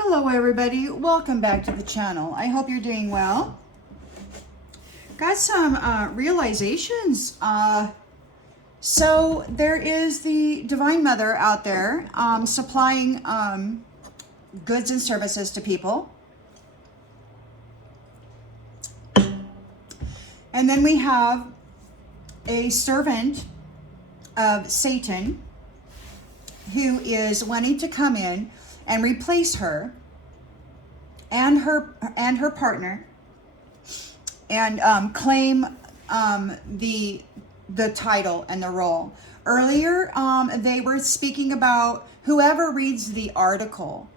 Hello everybody, welcome back to the channel. I hope you're doing well. Got some realizations. So there is the Divine Mother out there supplying goods and services to people. And then we have a servant of Satan who is wanting to come in and replace her and her partner and claim the title and the role. Earlier, they were speaking about whoever reads the article,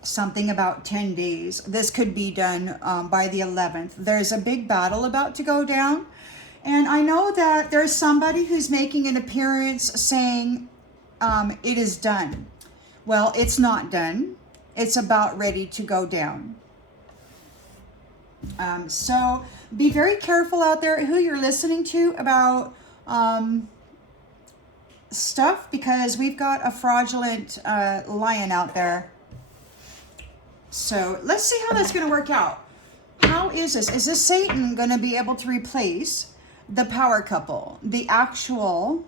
something about 10 days. This could be done by the 11th. There's a big battle about to go down. And I know that there's somebody who's making an appearance saying it is done. Well, it's not done. It's about ready to go down. So be very careful out there who you're listening to about stuff, because we've got a fraudulent lion out there. So let's see how that's going to work out. How is this? Is this Satan going to be able to replace the power couple? The actual...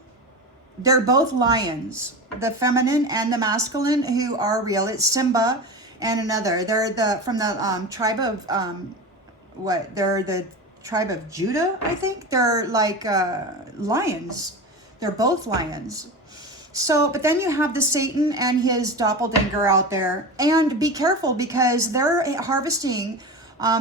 They're both lions, the feminine and the masculine, who are real. It's Simba and another. They're from the tribe of They're the tribe of Judah, I think. They're like lions. They're both lions. So, but then you have the Satan and his doppelganger out there, and be careful because they're harvesting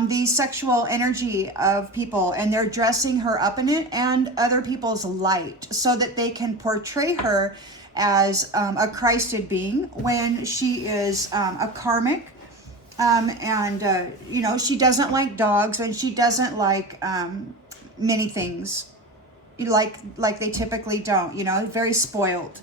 the sexual energy of people, and they're dressing her up in it and other people's light so that they can portray her as a Christed being when she is a karmic. You know, she doesn't like dogs, and she doesn't like many things like they typically don't, you know, very spoiled.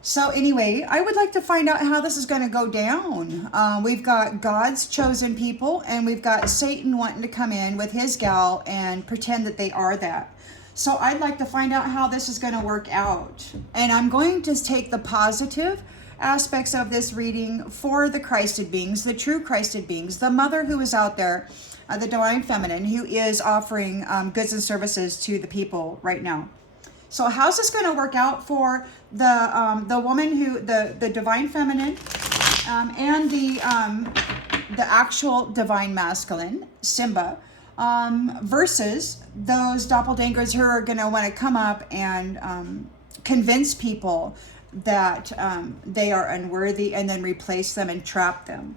So anyway, I would like to find out how this is going to go down. We've got God's chosen people, and we've got Satan wanting to come in with his gal and pretend that they are that. So I'd like to find out how this is going to work out. And I'm going to take the positive aspects of this reading for the Christed beings, the true Christed beings, the mother who is out there, the divine feminine, who is offering goods and services to the people right now. So how's this going to work out for the woman who, the divine feminine and the actual divine masculine, Simba, versus those doppelgangers who are going to want to come up and convince people that they are unworthy and then replace them and trap them.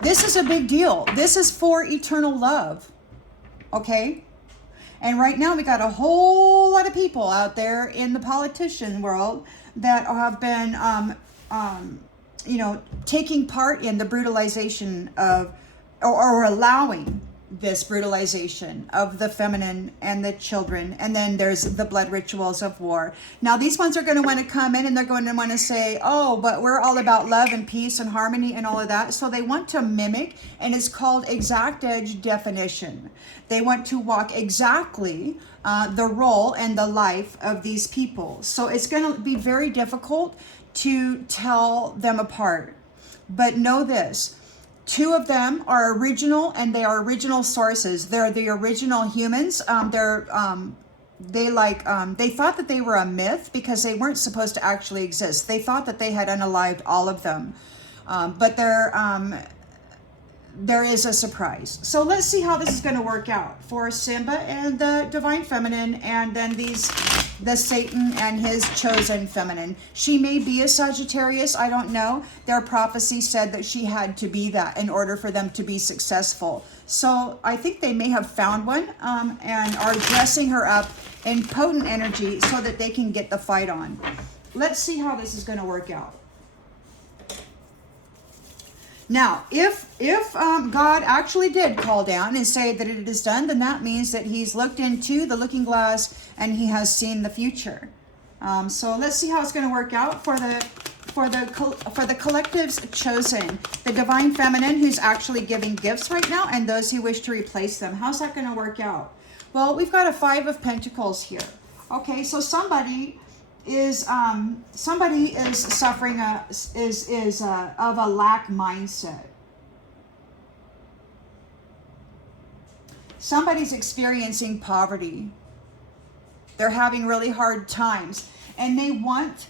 This is a big deal. This is for eternal love. Okay? And right now we got a whole lot of people out there in the politician world that have been, you know, taking part in the brutalization of, or allowing this brutalization of the feminine and the children. And then there's the blood rituals of war. Now these ones are going to want to come in and they're going to want to say, oh, but we're all about love and peace and harmony and all of that. So they want to mimic, and it's called exact edge definition. They want to walk exactly the role and the life of these people. So it's going to be very difficult to tell them apart. But know this. Two of them are original, and they are original sources. They're the original humans. They thought that they were a myth because they weren't supposed to actually exist. They thought that they had unalived all of them, but there is a surprise. So let's see how this is going to work out for Simba and the divine feminine, and then the Satan and his chosen feminine. She may be a Sagittarius, I don't know. Their prophecy said that she had to be that in order for them to be successful. So I think they may have found one and are dressing her up in potent energy so that they can get the fight on. Let's see how this is going to work out. Now, if God actually did call down and say that it is done, then that means that he's looked into the looking glass and he has seen the future. So let's see how it's going to work out for the collectives chosen, the divine feminine who's actually giving gifts right now, and those who wish to replace them. How's that going to work out? Well, we've got a 5 of Pentacles here. Okay, so somebody is somebody is suffering of a lack mindset. Somebody's experiencing poverty. They're having really hard times, and they weren't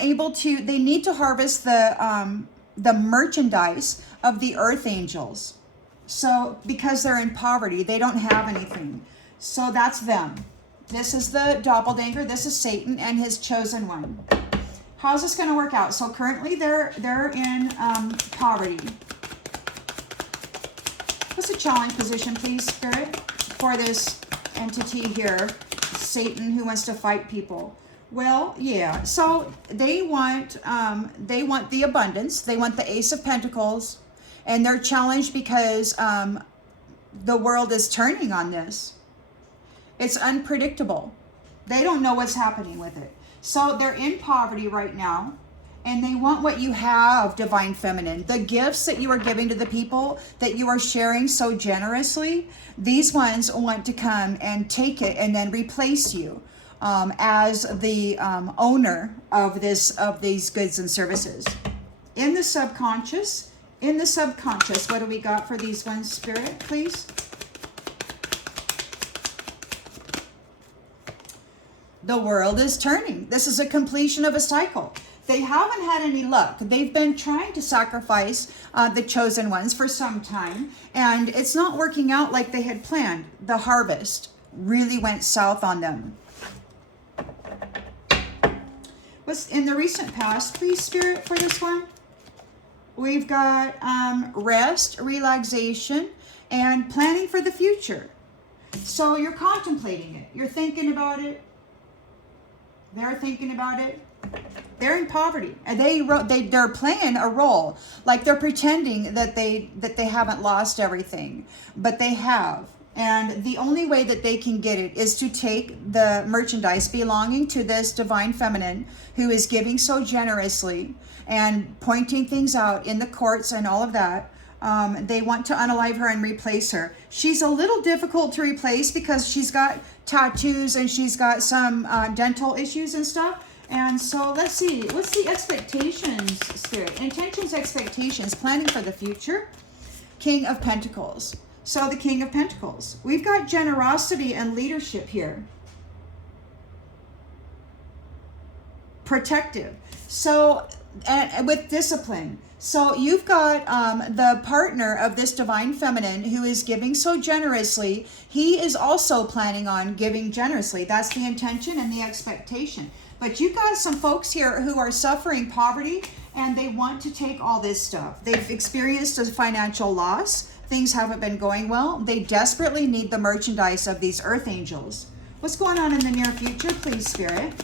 able to. They need to harvest the merchandise of the earth angels. So because they're in poverty, they don't have anything. So that's them. This is the doppelganger. This is Satan and his chosen one. How's this going to work out? So currently they're in poverty. What's the challenge position, please, Spirit, for this entity here, Satan, who wants to fight people? Well, yeah. So they want the abundance. They want the Ace of Pentacles, and they're challenged because the world is turning on this. It's unpredictable. They don't know what's happening with it. So they're in poverty right now, and they want what you have, Divine Feminine. The gifts that you are giving to the people, that you are sharing so generously, these ones want to come and take it and then replace you as the owner of these goods and services. In the subconscious, what do we got for these ones, Spirit, please? The world is turning. This is a completion of a cycle. They haven't had any luck. They've been trying to sacrifice the chosen ones for some time, and it's not working out like they had planned. The harvest really went south on them. What's in the recent past, please, Spirit, for this one? We've got rest, relaxation, and planning for the future. So you're contemplating it. You're thinking about it. They're thinking about it. They're in poverty, and they're playing a role, like they're pretending that they haven't lost everything, but they have. And the only way that they can get it is to take the merchandise belonging to this Divine Feminine, who is giving so generously and pointing things out in the courts and all of that. They want to unalive her and replace her. She's a little difficult to replace because she's got tattoos and she's got some dental issues and stuff. And so let's see, what's the expectations, Spirit? Intentions, expectations, planning for the future. King of Pentacles. So the King of Pentacles. We've got generosity and leadership here. Protective. So, and with discipline. So you've got the partner of this Divine Feminine who is giving so generously. He is also planning on giving generously. That's the intention and the expectation. But you've got some folks here who are suffering poverty, and they want to take all this stuff. They've experienced a financial loss. Things haven't been going well. They desperately need the merchandise of these earth angels. What's going on in the near future, please, Spirit?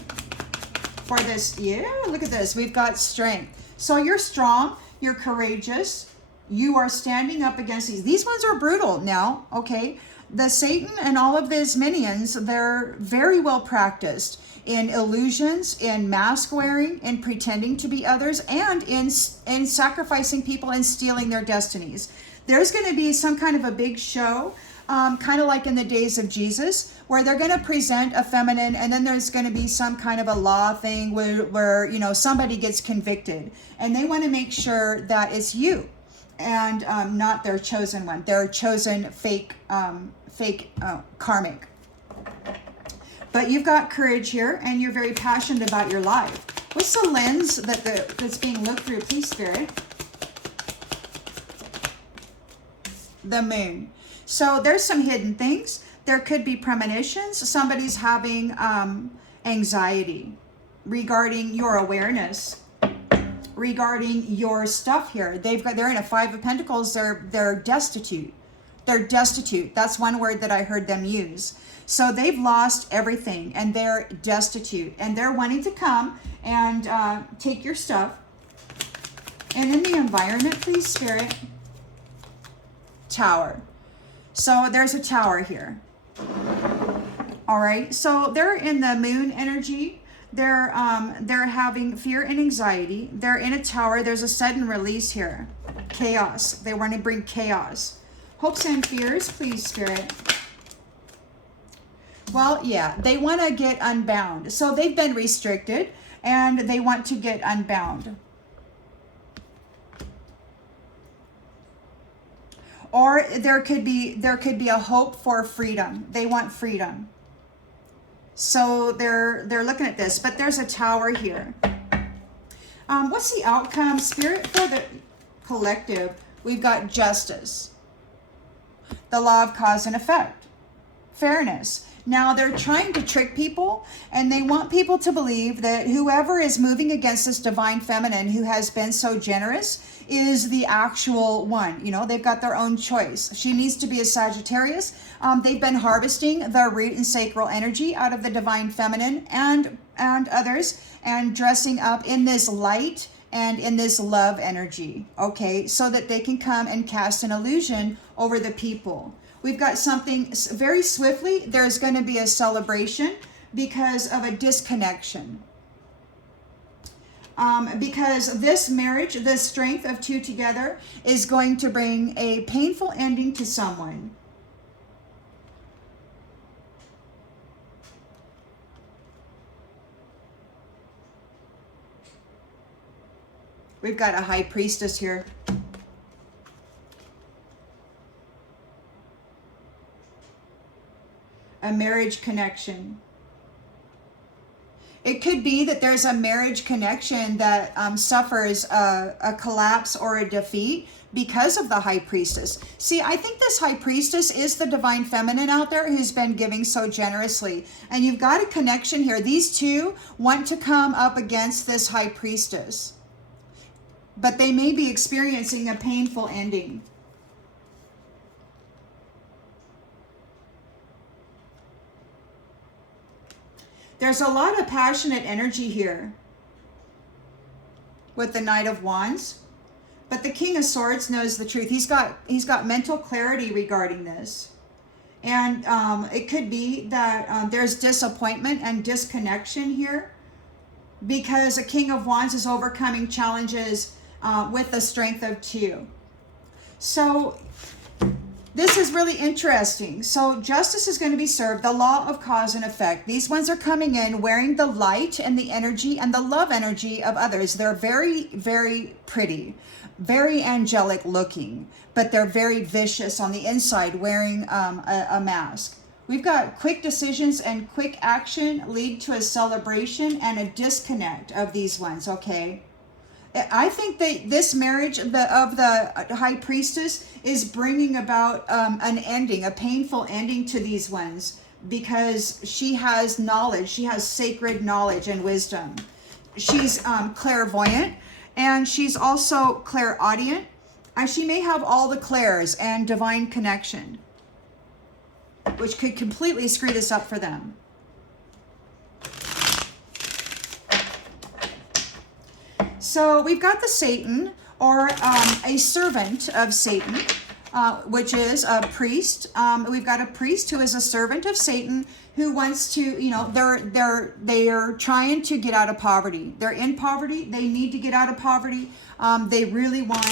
For this, yeah, look at this. We've got strength. So you're strong. You're courageous. You are standing up against these. These ones are brutal now, okay? The Satan and all of his minions, they're very well practiced in illusions, in mask wearing, in pretending to be others, and in sacrificing people and stealing their destinies. There's going to be some kind of a big show, kind of like in the days of Jesus, where they're going to present a feminine, and then there's going to be some kind of a law thing where you know, somebody gets convicted, and they want to make sure that it's you and not their chosen one, their chosen fake karmic. But you've got courage here, and you're very passionate about your life. What's the lens that's being looked through, please, Spirit? The Moon. So there's some hidden things. There could be premonitions. Somebody's having anxiety regarding your awareness, regarding your stuff here. They're in a Five of Pentacles. They're destitute. They're destitute. That's one word that I heard them use. So they've lost everything, and they're destitute, and they're wanting to come and take your stuff. And in the environment, please, Spirit. Tower. So there's a tower here. All right. So they're in the Moon energy. They're having fear and anxiety. They're in a tower. There's a sudden release here. Chaos. They want to bring chaos. Hopes and fears, please, Spirit. Well, yeah, they want to get unbound. So they've been restricted and they want to get unbound. Or there could be a hope for freedom. They want freedom. So they're looking at this, but there's a tower here. What's the outcome, Spirit, for the collective? We've got justice, the law of cause and effect, fairness. Now they're trying to trick people, and they want people to believe that whoever is moving against this divine feminine who has been so generous is the actual one. You know, they've got their own choice. She needs to be a Sagittarius. They've been harvesting the root and sacral energy out of the divine feminine and others, and dressing up in this light and in this love energy, okay, so that they can come and cast an illusion over the people. We've got something very swiftly. There's going to be a celebration because of a disconnection. Because this marriage, the strength of two together, is going to bring a painful ending to someone. We've got a high priestess here. A marriage connection. It could be that there's a marriage connection that suffers a collapse or a defeat because of the high priestess. See, I think this high priestess is the divine feminine out there who's been giving so generously. And you've got a connection here. These two want to come up against this high priestess, but they may be experiencing a painful ending. There's a lot of passionate energy here with the Knight of Wands, but the King of Swords knows the truth. He's got mental clarity regarding this, and it could be that there's disappointment and disconnection here because a King of Wands is overcoming challenges with the strength of two. So this is really interesting. So justice is going to be served, the law of cause and effect. These ones are coming in wearing the light and the energy and the love energy of others. They're very, very pretty, very angelic looking, but they're very vicious on the inside, wearing a mask. We've got quick decisions and quick action lead to a celebration and a disconnect of these ones, okay? I think that this marriage of the high priestess is bringing about an ending, a painful ending to these ones, because she has knowledge. She has sacred knowledge and wisdom. She's clairvoyant, and she's also clairaudient, and she may have all the clairs and divine connection, which could completely screw this up for them. So we've got the Satan, or a servant of Satan, which is a priest. We've got a priest who is a servant of Satan who wants to, you know, they are trying to get out of poverty. They're in poverty. They need to get out of poverty. They really want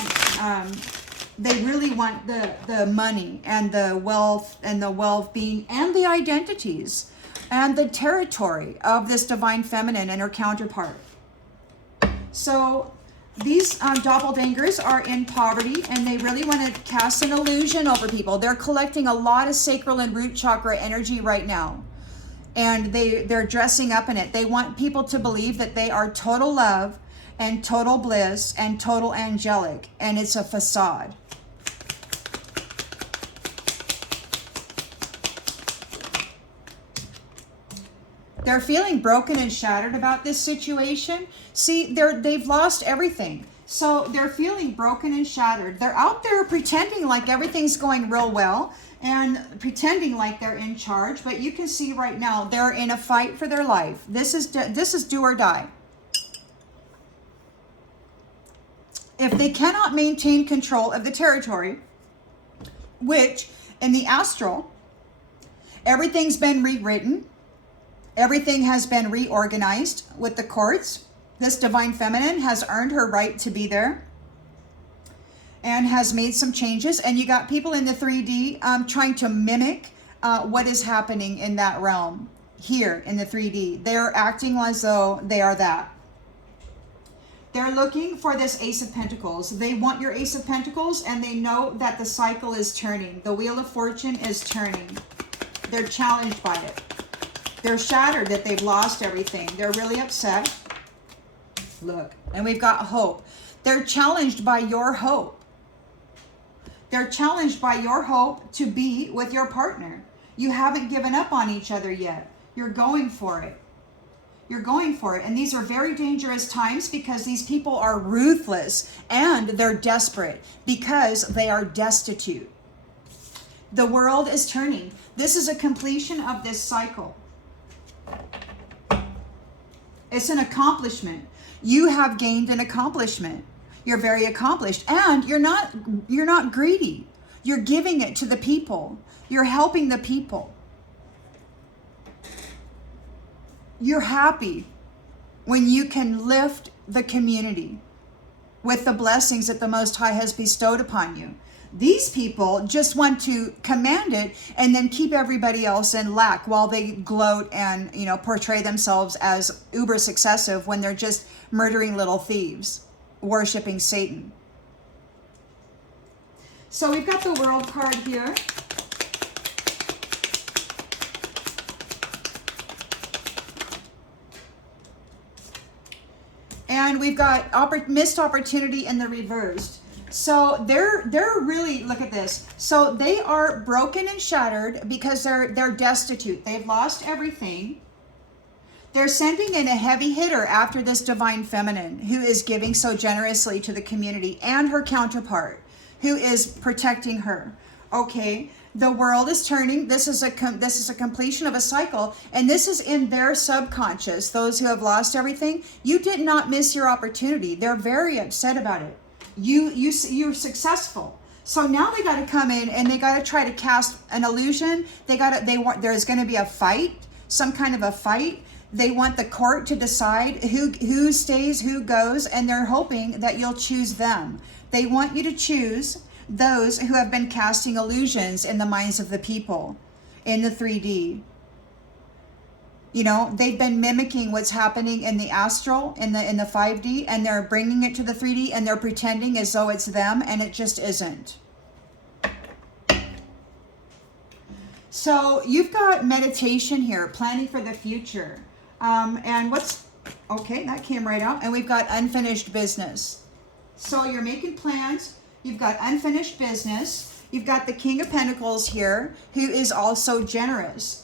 the money and the wealth and the well-being and the identities and the territory of this divine feminine and her counterpart. So these doppelgangers are in poverty, and they really want to cast an illusion over people. They're collecting a lot of sacral and root chakra energy right now, and they're dressing up in it. They want people to believe that they are total love and total bliss and total angelic, and it's a facade. They're feeling broken and shattered about this situation. See, they've lost everything. So they're feeling broken and shattered. They're out there pretending like everything's going real well and pretending like they're in charge. But you can see right now they're in a fight for their life. This is do or die. If they cannot maintain control of the territory, which in the astral, everything's been rewritten. Everything has been reorganized with the courts. This divine feminine has earned her right to be there and has made some changes. And you got people in the 3D trying to mimic what is happening in that realm here in the 3D. They're acting as though they are that. They're looking for this Ace of Pentacles. They want your Ace of Pentacles, and they know that the cycle is turning. The Wheel of Fortune is turning. They're challenged by it. They're shattered that they've lost everything. They're really upset. Look, and we've got hope. They're challenged by your hope. They're challenged by your hope to be with your partner. You haven't given up on each other yet. You're going for it. You're going for it. And these are very dangerous times because these people are ruthless and they're desperate because they are destitute. The world is turning. This is a completion of this cycle. It's an accomplishment. You have gained an accomplishment. You're very accomplished, and you're not greedy. You're giving it to the people. You're helping the people. You're happy when you can lift the community with the blessings that the Most High has bestowed upon you. These people just want to command it and then keep everybody else in lack while they gloat and, portray themselves as uber successive when they're just murdering little thieves, worshiping Satan. So we've got the World card here. And we've got missed opportunity in the reversed. So they're really, look at this. So they are broken and shattered because they're destitute. They've lost everything. They're sending in a heavy hitter after this divine feminine who is giving so generously to the community, and her counterpart who is protecting her. Okay, the world is turning. This is a completion of a cycle, and this is in their subconscious. Those who have lost everything, you did not miss your opportunity. They're very upset about it. You're successful. So now they got to come in and they got to try to cast an illusion. There's going to be a fight, some kind of a fight. They want the court to decide who stays, who goes, and they're hoping that you'll choose them. They want you to choose those who have been casting illusions in the minds of the people in the 3D. They've been mimicking what's happening in the astral, in the 5D, and they're bringing it to the 3D, and they're pretending as though it's them, and it just isn't. So you've got meditation here, planning for the future. Okay, that came right out. And we've got unfinished business. So you're making plans. You've got unfinished business. You've got the King of Pentacles here, who is also generous.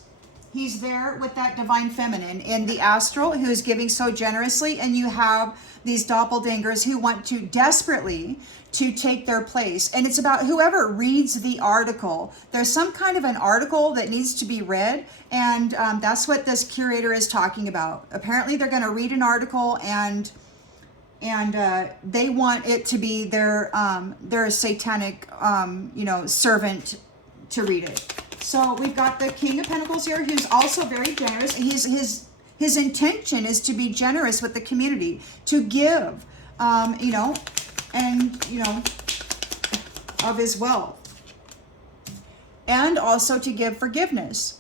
He's there with that divine feminine in the astral, who is giving so generously. And you have these doppelgangers who want to desperately to take their place. And it's about whoever reads the article. There's some kind of an article that needs to be read. And that's what this curator is talking about. Apparently they're going to read an article, and they want it to be their satanic, servant to read it. So we've got the King of Pentacles here, who's also very generous. His intention is to be generous with the community, to give, of his wealth, and also to give forgiveness.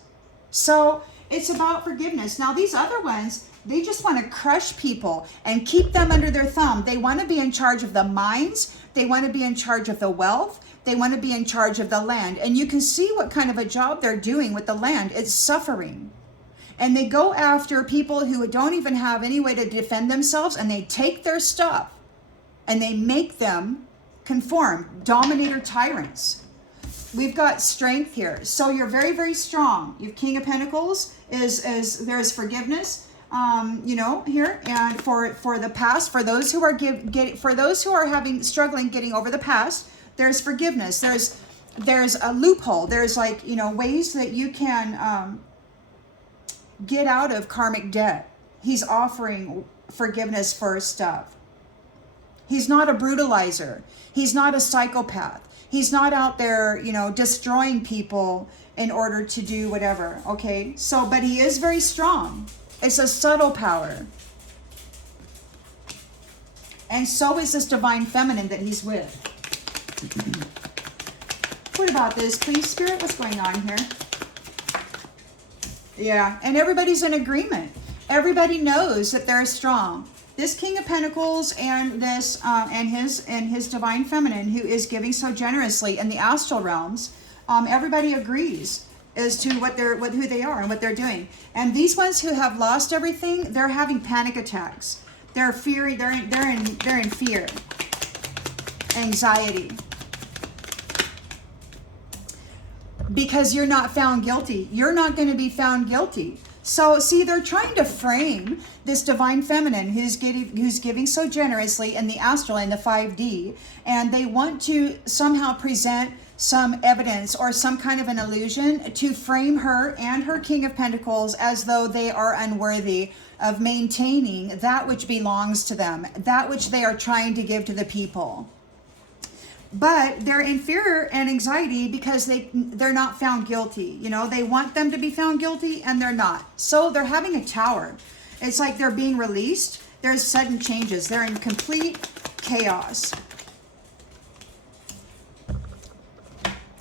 So it's about forgiveness. Now these other ones, they just want to crush people and keep them under their thumb. They want to be in charge of the mines. They want to be in charge of the wealth. They want to be in charge of the land. And you can see what kind of a job they're doing with the land. It's suffering. And they go after people who don't even have any way to defend themselves, and they take their stuff and they make them conform. Dominator tyrants. We've got strength here. So you're very, very strong. You have King of Pentacles, there's forgiveness. Here, and for the past, for those who are struggling getting over the past, there's forgiveness. There's a loophole. There's ways that you can get out of karmic debt. He's offering forgiveness for stuff. He's not a brutalizer. He's not a psychopath. He's not out there, destroying people in order to do whatever. Okay, so but he is very strong. It's a subtle power. And so is this divine feminine that he's with. What about this, please, Spirit? What's going on here? Yeah, and everybody's in agreement. Everybody knows that they're strong. This King of Pentacles and this and his divine feminine, who is giving so generously in the astral realms, everybody agrees as to who they are and what they're doing. And these ones who have lost everything, they're having panic attacks. They're fearing. They're in fear, anxiety, because you're not found guilty. You're not going to be found guilty. So see, they're trying to frame this divine feminine who's giving so generously in the astral, in the 5D, and they want to somehow present some evidence or some kind of an illusion to frame her and her King of Pentacles as though they are unworthy of maintaining that which belongs to them, that which they are trying to give to the people. But they're in fear and anxiety because they're not found guilty. You know, they want them to be found guilty and they're not. So they're having a tower. It's like they're being released. There's sudden changes. They're in complete chaos.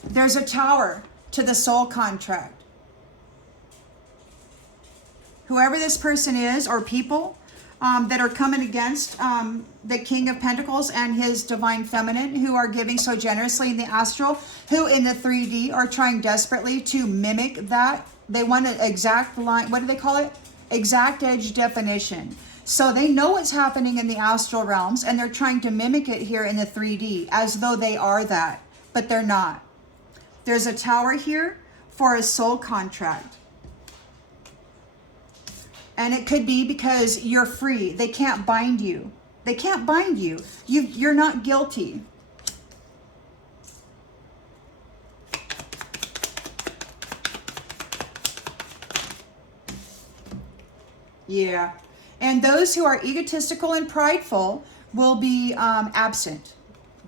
There's a tower to the soul contract. Whoever this person is, or people that are coming against the King of Pentacles and his divine feminine, who are giving so generously in the astral, who in the 3D are trying desperately to mimic that. They want an exact line. What do they call it? Exact edge definition. So they know what's happening in the astral realms and they're trying to mimic it here in the 3D as though they are that, but they're not. There's a tower here for a soul contract. And it could be because you're free. They can't bind you. They can't bind you. You're not guilty. Yeah. And those who are egotistical and prideful will be absent.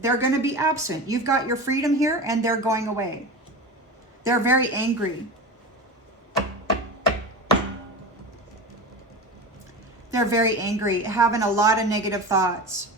They're going to be absent. You've got your freedom here and they're going away. They're very angry. They're very angry, having a lot of negative thoughts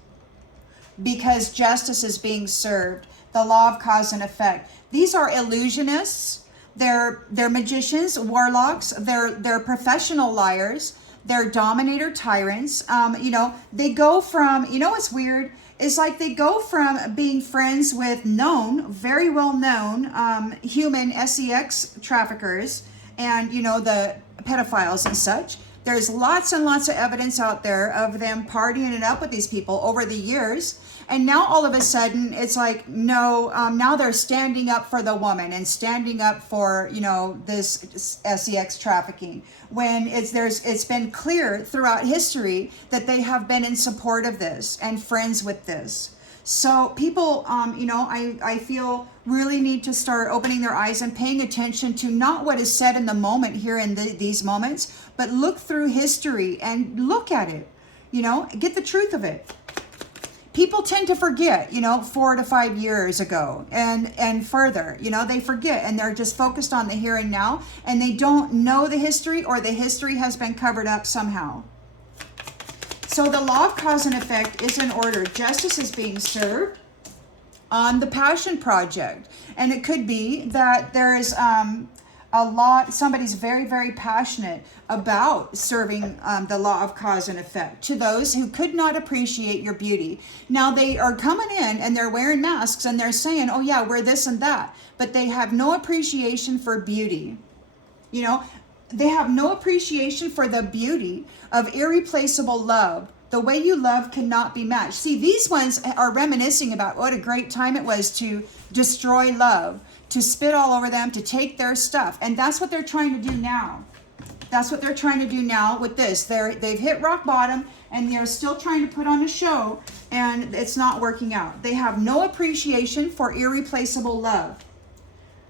because justice is being served. The law of cause and effect. These are illusionists. They're magicians, warlocks. They're professional liars. They're dominator tyrants. You know, they go from, you know what's weird? It's like they go from being friends with known, very well known human sex traffickers and, you know, the pedophiles and such. There's lots and lots of evidence out there of them partying it up with these people over the years. And now all of a sudden it's like, no, now they're standing up for the woman and standing up for, you know, this sex trafficking. When it's been clear throughout history that they have been in support of this and friends with this. So people, you know, I feel really need to start opening their eyes and paying attention to not what is said in the moment here in these moments, but look through history and look at it, you know, get the truth of it. People tend to forget, you know, 4 to 5 years ago and further, you know, they forget and they're just focused on the here and now and they don't know the history, or the history has been covered up somehow. So the law of cause and effect is in order. Justice is being served on the passion project. And it could be that there is somebody's very, very passionate about serving the law of cause and effect to those who could not appreciate your beauty. Now they are coming in and they're wearing masks and they're saying, oh yeah, we're this and that. But they have no appreciation for beauty. You know, they have no appreciation for the beauty of irreplaceable love. The way you love cannot be matched. See, these ones are reminiscing about what a great time it was to destroy love, to spit all over them, to take their stuff. And that's what they're trying to do now. That's what they're trying to do now with this. They've hit rock bottom and they're still trying to put on a show and it's not working out. They have no appreciation for irreplaceable love.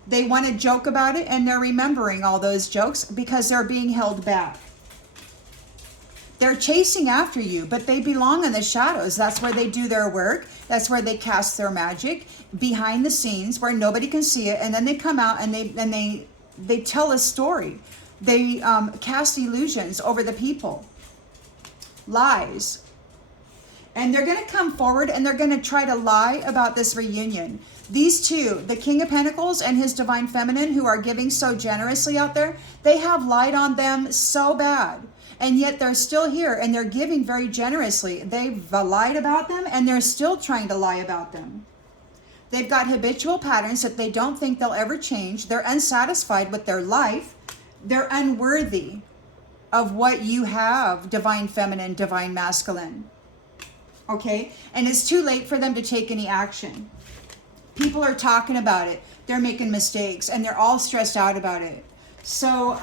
They want to joke about it and they're remembering all those jokes because they're being held back. They're chasing after you, but they belong in the shadows. That's where they do their work. That's where they cast their magic, behind the scenes where nobody can see it. And then they come out and they tell a story. They cast illusions over the people. Lies. And they're going to come forward and they're going to try to lie about this reunion. These two, the King of Pentacles and his Divine Feminine, who are giving so generously out there, they have lied on them so bad. And yet they're still here and they're giving very generously. They've lied about them and they're still trying to lie about them. They've got habitual patterns that they don't think they'll ever change. They're unsatisfied with their life. They're unworthy of what you have, Divine Feminine, Divine Masculine. Okay? And it's too late for them to take any action. People are talking about it. They're making mistakes and they're all stressed out about it. So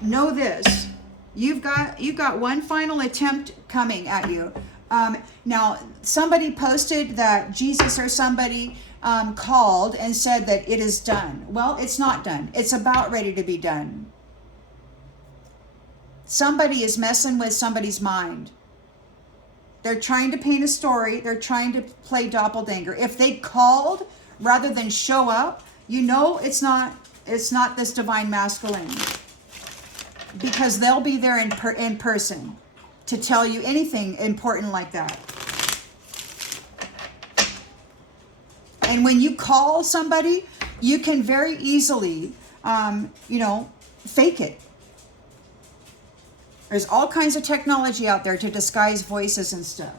know this. You've got one final attempt coming at you. Now, somebody posted that Jesus or somebody called and said that it is done. Well, it's not done. It's about ready to be done. Somebody is messing with somebody's mind. They're trying to paint a story. They're trying to play doppelganger. If they called rather than show up, you know it's not this Divine Masculine. Because they'll be there in person to tell you anything important like that. And when you call somebody, you can very easily, fake it. There's all kinds of technology out there to disguise voices and stuff.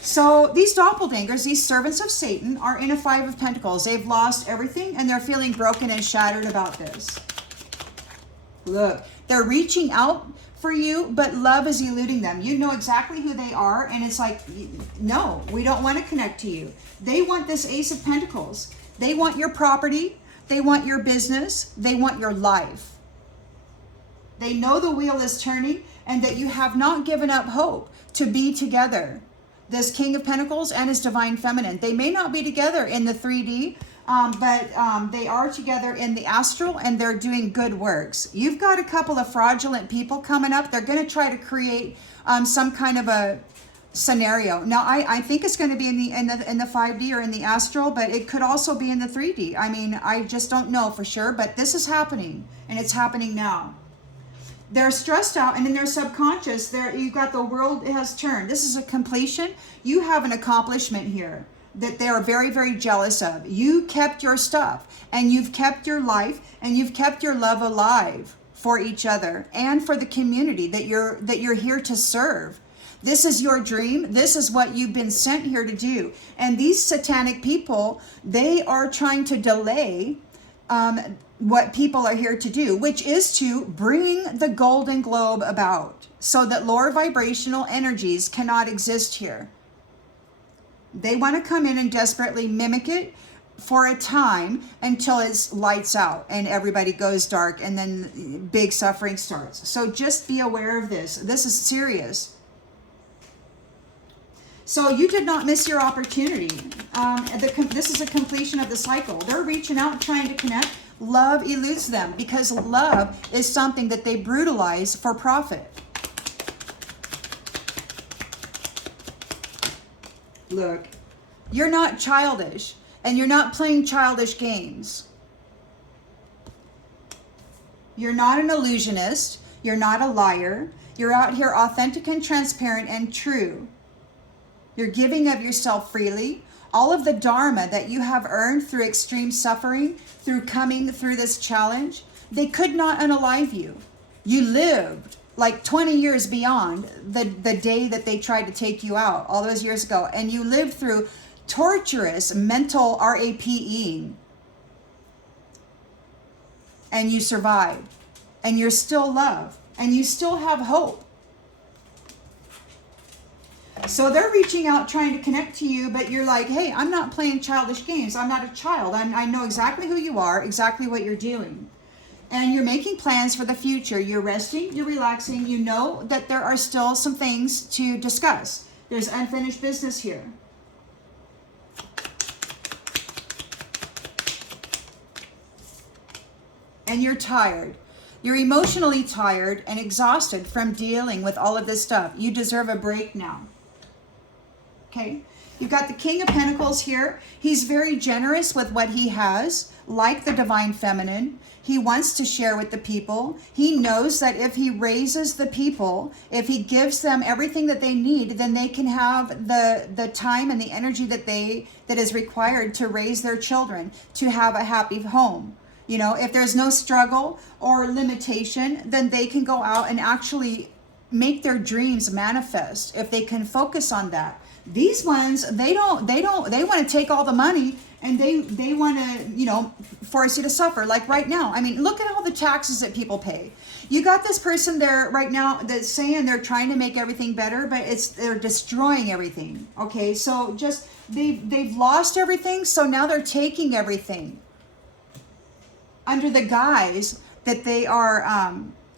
So these doppelgangers, these servants of Satan, are in a Five of Pentacles. They've lost everything and they're feeling broken and shattered about this. Look, they're reaching out for you, but love is eluding them. You know exactly who they are, and it's like, no, we don't want to connect to you. They want this Ace of Pentacles. They want your property. They want your business. They want your life. They know the wheel is turning and that you have not given up hope to be together. This King of Pentacles and his Divine Feminine. They may not be together in the 3D, but they are together in the astral and they're doing good works. You've got a couple of fraudulent people coming up. They're going to try to create some kind of a scenario. Now, I think it's going to be in the 5D or in the astral, but it could also be in the 3D. I mean, I just don't know for sure, but this is happening and it's happening now. They're stressed out, and in their subconscious, you've got the world has turned. This is a completion. You have an accomplishment here that they are very, very jealous of. You kept your stuff, and you've kept your life, and you've kept your love alive for each other and for the community that you're here to serve. This is your dream. This is what you've been sent here to do. And these satanic people, they are trying to delay what people are here to do, which is to bring the golden globe about so that lower vibrational energies cannot exist here. They want to come in and desperately mimic it for a time until it's lights out and everybody goes dark and then big suffering starts. So just be aware of this. This is serious. So you did not miss your opportunity. This is a completion of the cycle. They're reaching out, trying to connect. Love eludes them because love is something that they brutalize for profit. Look, you're not childish and you're not playing childish games. You're not an illusionist. You're not a liar. You're out here authentic and transparent and true. You're giving of yourself freely. All of the dharma that you have earned through extreme suffering, through coming through this challenge, they could not unalive you. You lived like 20 years beyond the day that they tried to take you out all those years ago. And you lived through torturous mental RAPEing. And you survived. And you're still loved. And you still have hope. So they're reaching out, trying to connect to you, but you're like, hey, I'm not playing childish games. I'm not a child. I know exactly who you are, exactly what you're doing. And you're making plans for the future. You're resting, you're relaxing. You know that there are still some things to discuss. There's unfinished business here. And you're tired. You're emotionally tired and exhausted from dealing with all of this stuff. You deserve a break now. Okay, You've got the King of Pentacles here. He's very generous with what he has, like the Divine Feminine. He wants to share with the people. He knows that if he raises the people, if he gives them everything that they need, then they can have the time and the energy that is required to raise their children, to have a happy home. You know, if there's no struggle or limitation, then they can go out and actually make their dreams manifest if they can focus on that. These ones, they want to take all the money and they want to, you know, force you to suffer. Like right now, I mean, look at all the taxes that people pay. You got this person there right now that's saying they're trying to make everything better, but they're destroying everything. Okay, so just they've lost everything, so now they're taking everything under the guise that they are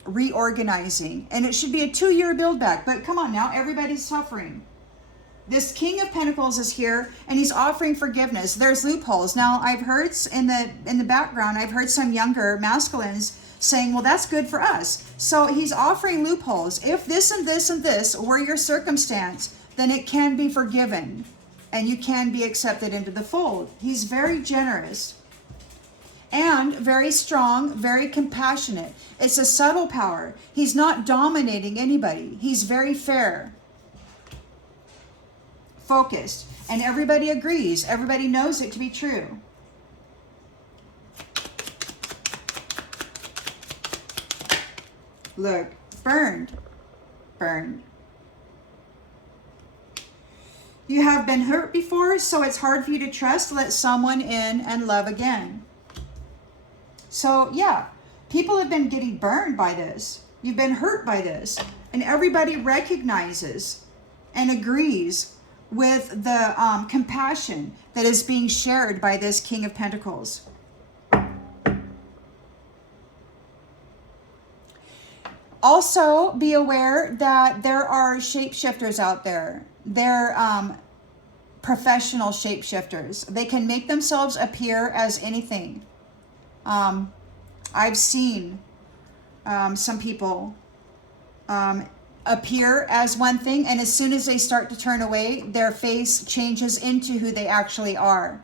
reorganizing, and it should be a 2-year build back. But come on now, everybody's suffering. This King of Pentacles is here, and he's offering forgiveness. There's loopholes. Now, I've heard in the background, I've heard some younger masculines saying, well, that's good for us. So he's offering loopholes. If this and this and this were your circumstance, then it can be forgiven, and you can be accepted into the fold. He's very generous and very strong, very compassionate. It's a subtle power. He's not dominating anybody. He's very fair, focused, and everybody agrees. Everybody knows it to be true. Look, burned. You have been hurt before, so it's hard for you to trust. Let someone in and love again. So yeah, people have been getting burned by this. You've been hurt by this, and everybody recognizes and agrees with the compassion that is being shared by this King of Pentacles. Also, be aware that there are shapeshifters out there. They're professional shapeshifters. They can make themselves appear as anything. I've seen some people appear as one thing, and as soon as they start to turn away, their face changes into who they actually are.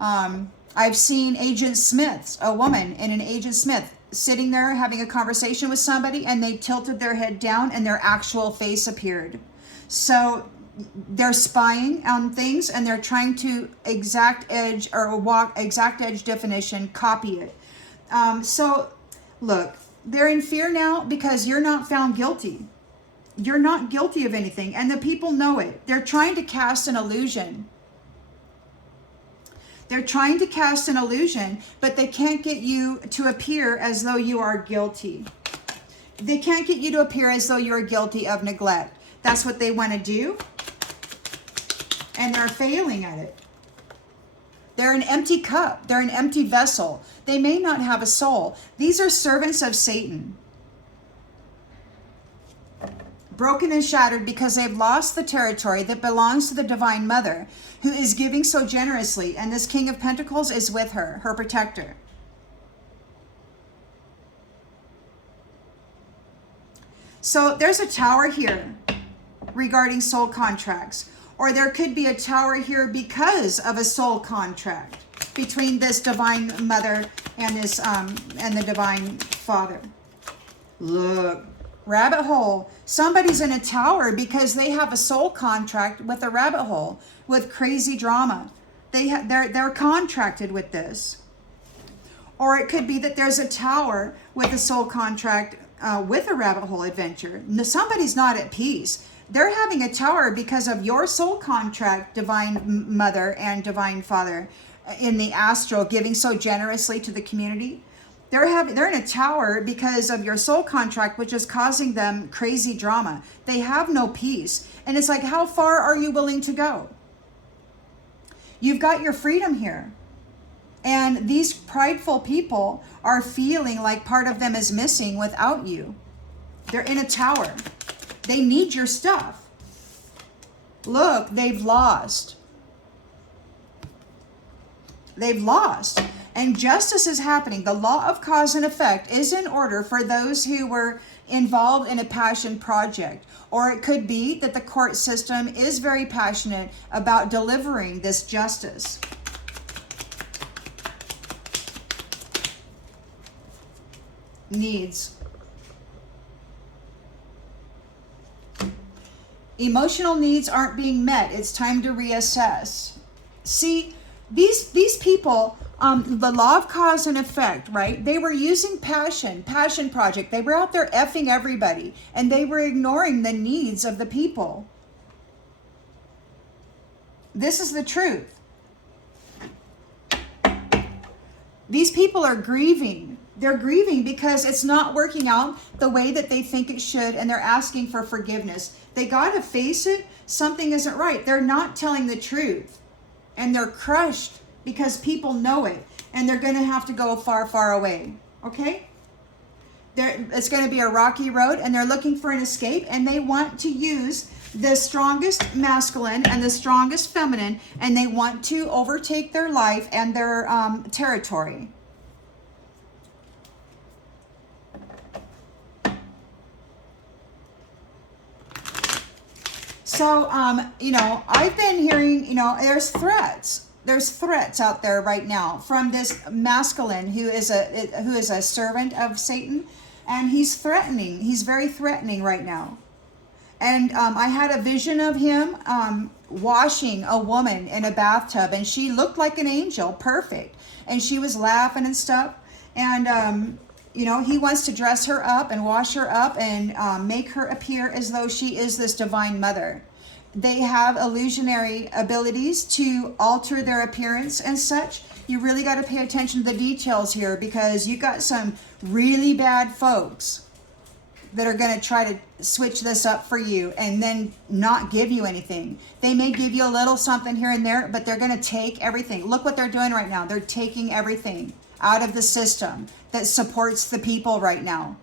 I've seen Agent Smiths, a woman in an Agent Smith, sitting there having a conversation with somebody, and they tilted their head down and their actual face appeared. So they're spying on things, and they're trying to exact edge definition, copy it. So look, they're in fear now because you're not found guilty. You're not guilty of anything, and the people know it. They're trying to cast an illusion. They're trying to cast an illusion, but they can't get you to appear as though you are guilty. They can't get you to appear as though you're guilty of neglect. That's what they want to do, and they're failing at it. They're an empty cup. They're an empty vessel. They may not have a soul. These are servants of Satan. Broken and shattered because they've lost the territory that belongs to the Divine Mother, who is giving so generously, and this King of Pentacles is with her, her protector. So there's a tower here regarding soul contracts, or there could be a tower here because of a soul contract between this Divine Mother and this and the Divine Father. Look, rabbit hole. Somebody's in a tower because they have a soul contract with a rabbit hole with crazy drama. They're contracted with this. Or it could be that there's a tower with a soul contract with a rabbit hole adventure. Somebody's not at peace. They're having a tower because of your soul contract, Divine Mother and Divine Father, in the astral, giving so generously to the community. They're in a tower because of your soul contract, which is causing them crazy drama. They have no peace. And it's like, how far are you willing to go? You've got your freedom here. And these prideful people are feeling like part of them is missing without you. They're in a tower. They need your stuff. Look, they've lost. They've lost. And justice is happening. The law of cause and effect is in order for those who were involved in a passion project. Or it could be that the court system is very passionate about delivering this justice. Needs. Emotional needs aren't being met. It's time to reassess. See, these people, the law of cause and effect, right? They were using passion project. They were out there effing everybody, and they were ignoring the needs of the people. This is the truth. These people are grieving. They're grieving because it's not working out the way that they think it should, and they're asking for forgiveness. They got to face it. Something isn't right. They're not telling the truth, and they're crushed because people know it, and they're going to have to go far, far away. Okay? It's going to be a rocky road, and they're looking for an escape, and they want to use the strongest masculine and the strongest feminine, and they want to overtake their life and their territory. So, I've been hearing, there's threats. There's threats out there right now from this masculine who is a servant of Satan, and he's threatening. He's very threatening right now. And I had a vision of him washing a woman in a bathtub, and she looked like an angel, perfect. And she was laughing and stuff. And he wants to dress her up and wash her up and make her appear as though she is this divine mother. They have illusionary abilities to alter their appearance and such. You really got to pay attention to the details here, because you got some really bad folks that are going to try to switch this up for you and then not give you anything. They may give you a little something here and there, but they're going to take everything. Look what they're doing right now. They're taking everything out of the system that supports the people right now,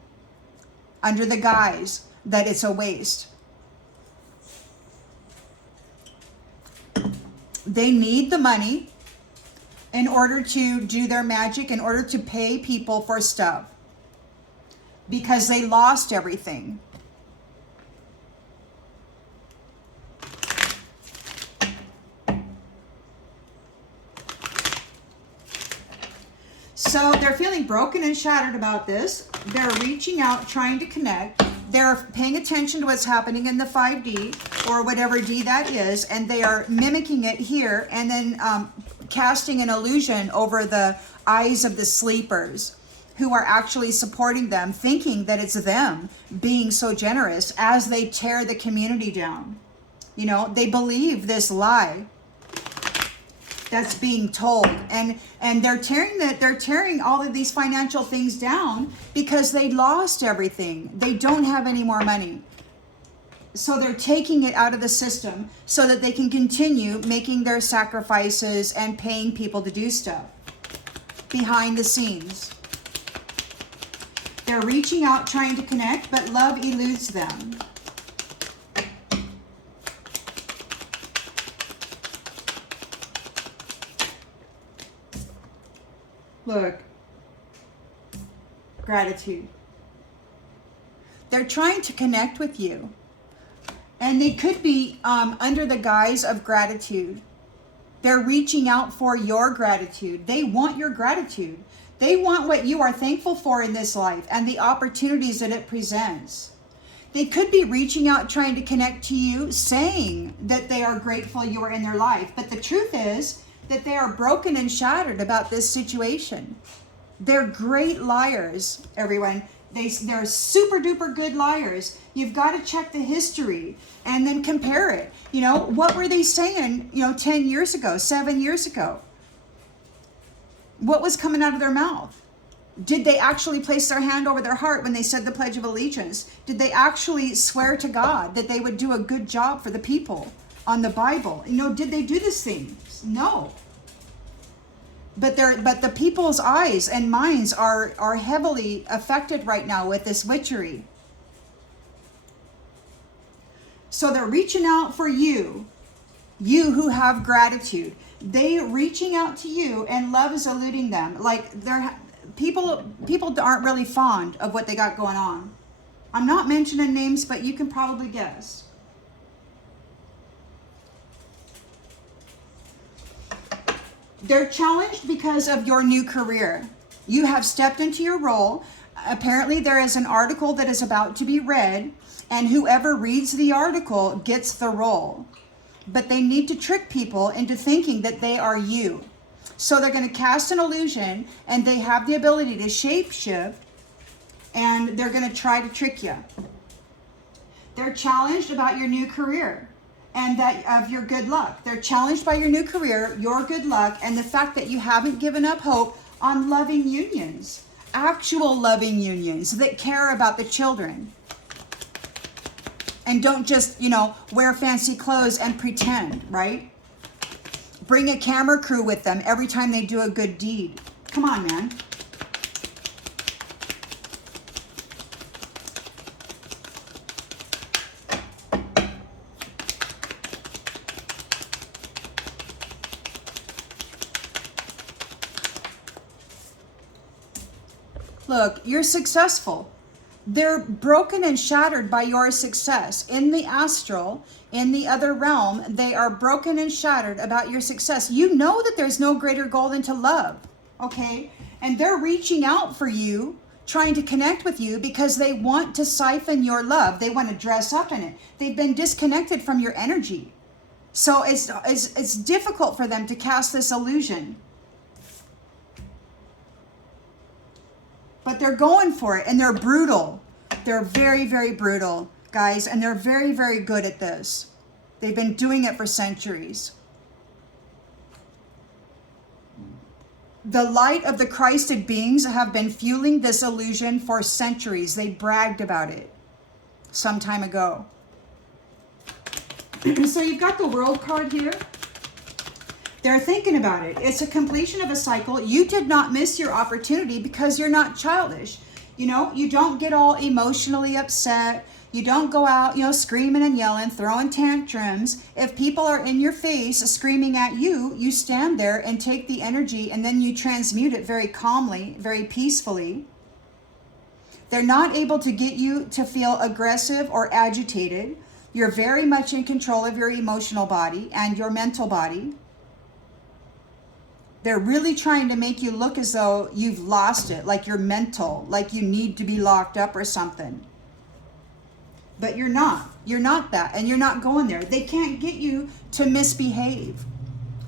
under the guise that it's a waste. They need the money in order to do their magic, in order to pay people for stuff, because they lost everything. So they're feeling broken and shattered about this. They're reaching out, trying to connect. They're paying attention to what's happening in the 5D or whatever D that is, and they are mimicking it here, and then casting an illusion over the eyes of the sleepers who are actually supporting them, thinking that it's them being so generous as they tear the community down. They believe this lie that's being told, and they're tearing all of these financial things down because they lost everything. They don't have any more money, so they're taking it out of the system so that they can continue making their sacrifices and paying people to do stuff behind the scenes. They're reaching out, trying to connect, but love eludes them. Look, gratitude. They're trying to connect with you, and they could be under the guise of gratitude. They're reaching out for your gratitude. They want your gratitude. They want what you are thankful for in this life and the opportunities that it presents. They could be reaching out, trying to connect to you, saying that they are grateful you are in their life. But the truth is that they are broken and shattered about this situation. They're great liars, everyone. They're super duper good liars. You've got to check the history and then compare it. What were they saying, 10 years ago, 7 years ago? What was coming out of their mouth? Did they actually place their hand over their heart when they said the Pledge of Allegiance? Did they actually swear to God that they would do a good job for the people on the Bible? Did they do these things? No. But the people's eyes and minds are heavily affected right now with this witchery. So they're reaching out for you. You who have gratitude, they reaching out to you and love is eluding them. Like people aren't really fond of what they got going on. I'm not mentioning names, but you can probably guess. They're challenged because of your new career. You have stepped into your role. Apparently there is an article that is about to be read, and whoever reads the article gets the role. But they need to trick people into thinking that they are you. So they're going to cast an illusion, and they have the ability to shapeshift, and they're going to try to trick you. They're challenged about your new career and that of your good luck. They're challenged by your new career, your good luck, and the fact that you haven't given up hope on loving unions, actual loving unions that care about the children. And don't just, wear fancy clothes and pretend, right? Bring a camera crew with them every time they do a good deed. Come on, man. Look, you're successful. They're broken and shattered by your success. In the astral, in the other realm, they are broken and shattered about your success. You know that there's no greater goal than to love, okay? And they're reaching out for you, trying to connect with you because they want to siphon your love. They want to dress up in it. They've been disconnected from your energy. So it's difficult for them to cast this illusion. But they're going for it, and they're brutal. They're very, very brutal, guys, and they're very, very good at this. They've been doing it for centuries. The light of the Christed beings have been fueling this illusion for centuries. They bragged about it some time ago. So you've got the World card here. They're thinking about it. It's a completion of a cycle. You did not miss your opportunity because you're not childish. You don't get all emotionally upset. You don't go out, screaming and yelling, throwing tantrums. If people are in your face screaming at you, you stand there and take the energy, and then you transmute it very calmly, very peacefully. They're not able to get you to feel aggressive or agitated. You're very much in control of your emotional body and your mental body. They're really trying to make you look as though you've lost it, like you're mental, like you need to be locked up or something. But you're not. You're not that, and you're not going there. They can't get you to misbehave.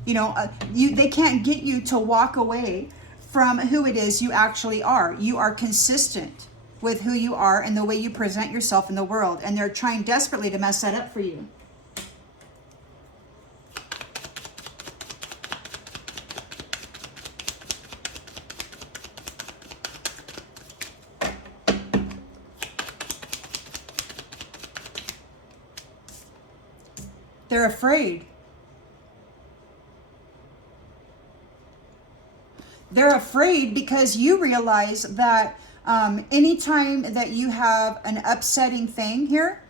They can't get you to walk away from who it is you actually are. You are consistent with who you are and the way you present yourself in the world, and they're trying desperately to mess that up for you. They're afraid. They're afraid because you realize that anytime that you have an upsetting thing here,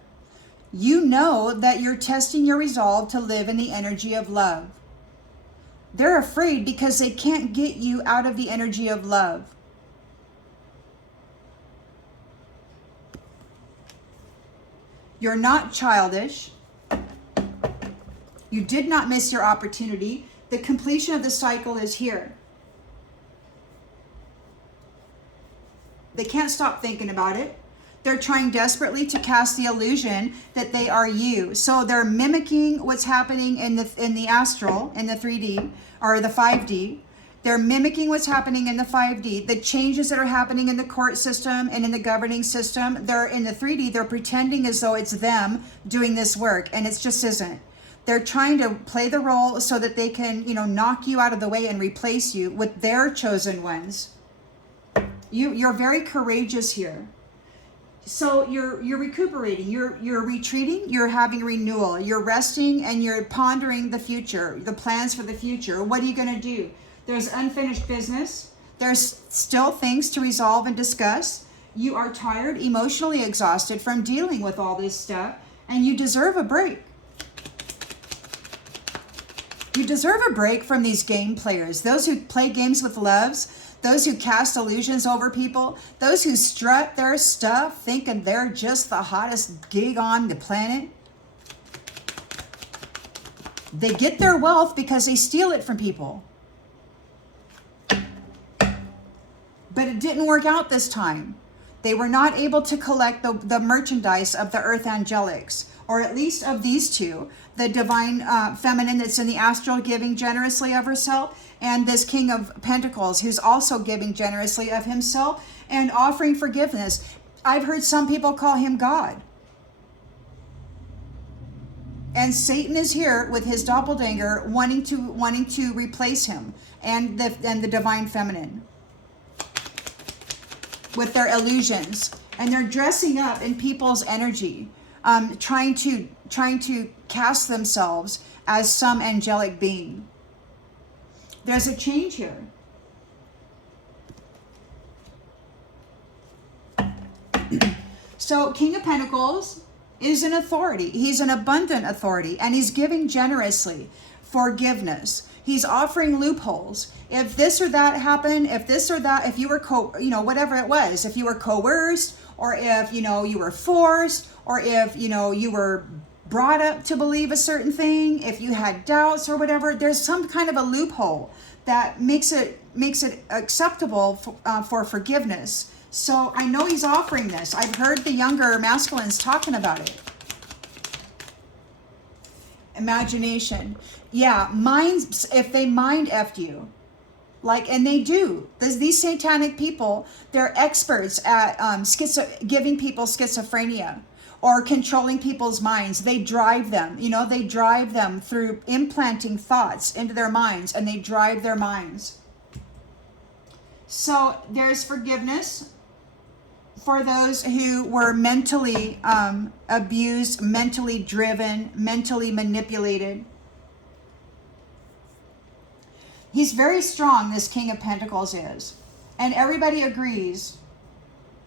you know that you're testing your resolve to live in the energy of love. They're afraid because they can't get you out of the energy of love. You're not childish. You did not miss your opportunity. The completion of the cycle is here. They can't stop thinking about it. They're trying desperately to cast the illusion that they are you. So they're mimicking what's happening in the astral, in the 3D, or the 5D. They're mimicking what's happening in the 5D. The changes that are happening in the court system and in the governing system, they're in the 3D. They're pretending as though it's them doing this work, and it just isn't. They're trying to play the role so that they can, knock you out of the way and replace you with their chosen ones. You're very courageous here. So you're recuperating, you're retreating, you're having renewal, you're resting, and you're pondering the future, the plans for the future. What are you going to do? There's unfinished business. There's still things to resolve and discuss. You are tired, emotionally exhausted from dealing with all this stuff, and you deserve a break. you deserve a break from these game players, those who play games with loves, those who cast illusions over people, those who strut their stuff thinking they're just the hottest gig on the planet. They get their wealth because they steal it from people. But it didn't work out this time. They were not able to collect the merchandise of the earth angelics, or at least of these two, the divine feminine that's in the astral giving generously of herself, and this King of Pentacles who's also giving generously of himself and offering forgiveness. I've heard some people call him God. And Satan is here with his doppelganger wanting to replace him and the divine feminine with their illusions, and they're dressing up in people's energy, trying to cast themselves as some angelic being. There's a change here. So King of Pentacles is an authority. He's an abundant authority, and he's giving generously. Forgiveness. He's offering loopholes. If this or that happened, if this or that, if you were whatever it was, if you were coerced, or if you were forced, or if you were brought up to believe a certain thing, if you had doubts or whatever, there's some kind of a loophole that makes it acceptable for forgiveness. So I know he's offering this. I've heard the younger masculines talking about it. Imagination. Yeah, minds, if they mind effed you, and they do. These satanic people, they're experts at giving people schizophrenia or controlling people's minds. They drive them, they drive them through implanting thoughts into their minds, and they drive their minds. So there's forgiveness for those who were mentally abused, mentally driven, mentally manipulated. He's very strong, this King of Pentacles is. And everybody agrees,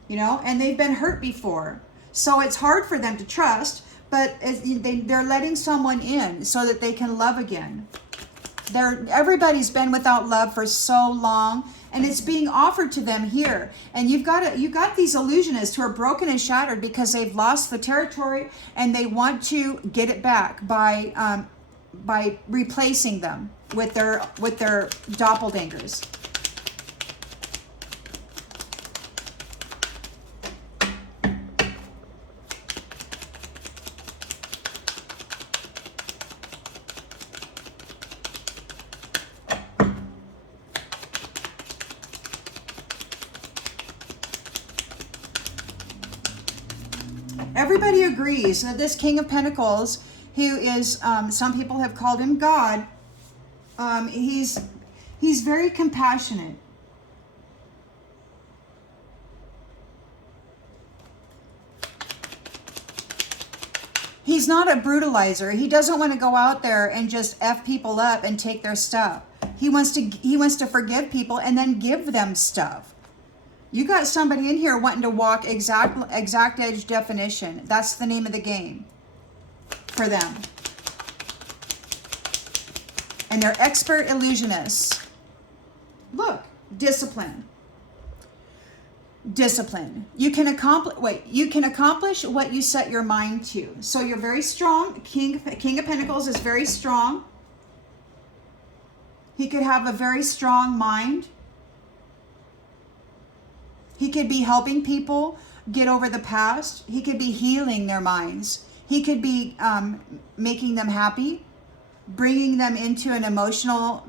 and they've been hurt before. So it's hard for them to trust, but they're letting someone in so that they can love again. Everybody's been without love for so long, and it's being offered to them here. And you got these illusionists who are broken and shattered because they've lost the territory, and they want to get it back by replacing them with their doppelgangers. Everybody agrees that this King of Pentacles, who is, some people have called him God, he's very compassionate. He's not a brutalizer. He doesn't want to go out there and just F people up and take their stuff. He wants to forgive people and then give them stuff. You got somebody in here wanting to walk exact edge definition. That's the name of the game for them. And they're expert illusionists. Look, discipline. Discipline. You can accomplish what you set your mind to. So you're very strong. King of Pentacles is very strong. He could have a very strong mind. He could be helping people get over the past. He could be healing their minds. He could be making them happy, bringing them into an emotional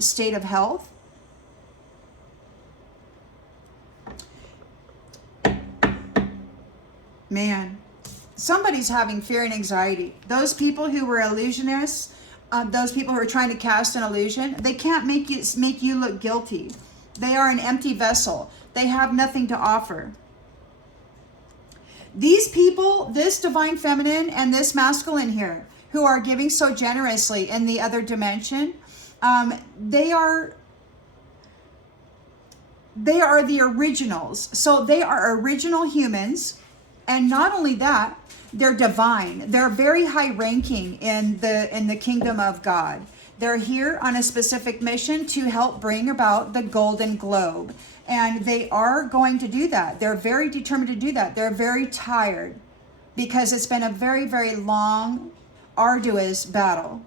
state of health. Man, somebody's having fear and anxiety. Those people who were illusionists, those people who are trying to cast an illusion, they can't make you look guilty. They are an empty vessel. They have nothing to offer. These people, this divine feminine and this masculine here, who are giving so generously in the other dimension, they are the originals. So they are original humans. And not only that, they're divine. They're very high ranking in the kingdom of God. They're here on a specific mission to help bring about the golden globe. And they are going to do that. They're very determined to do that. They're very tired because it's been a very, very long, arduous battle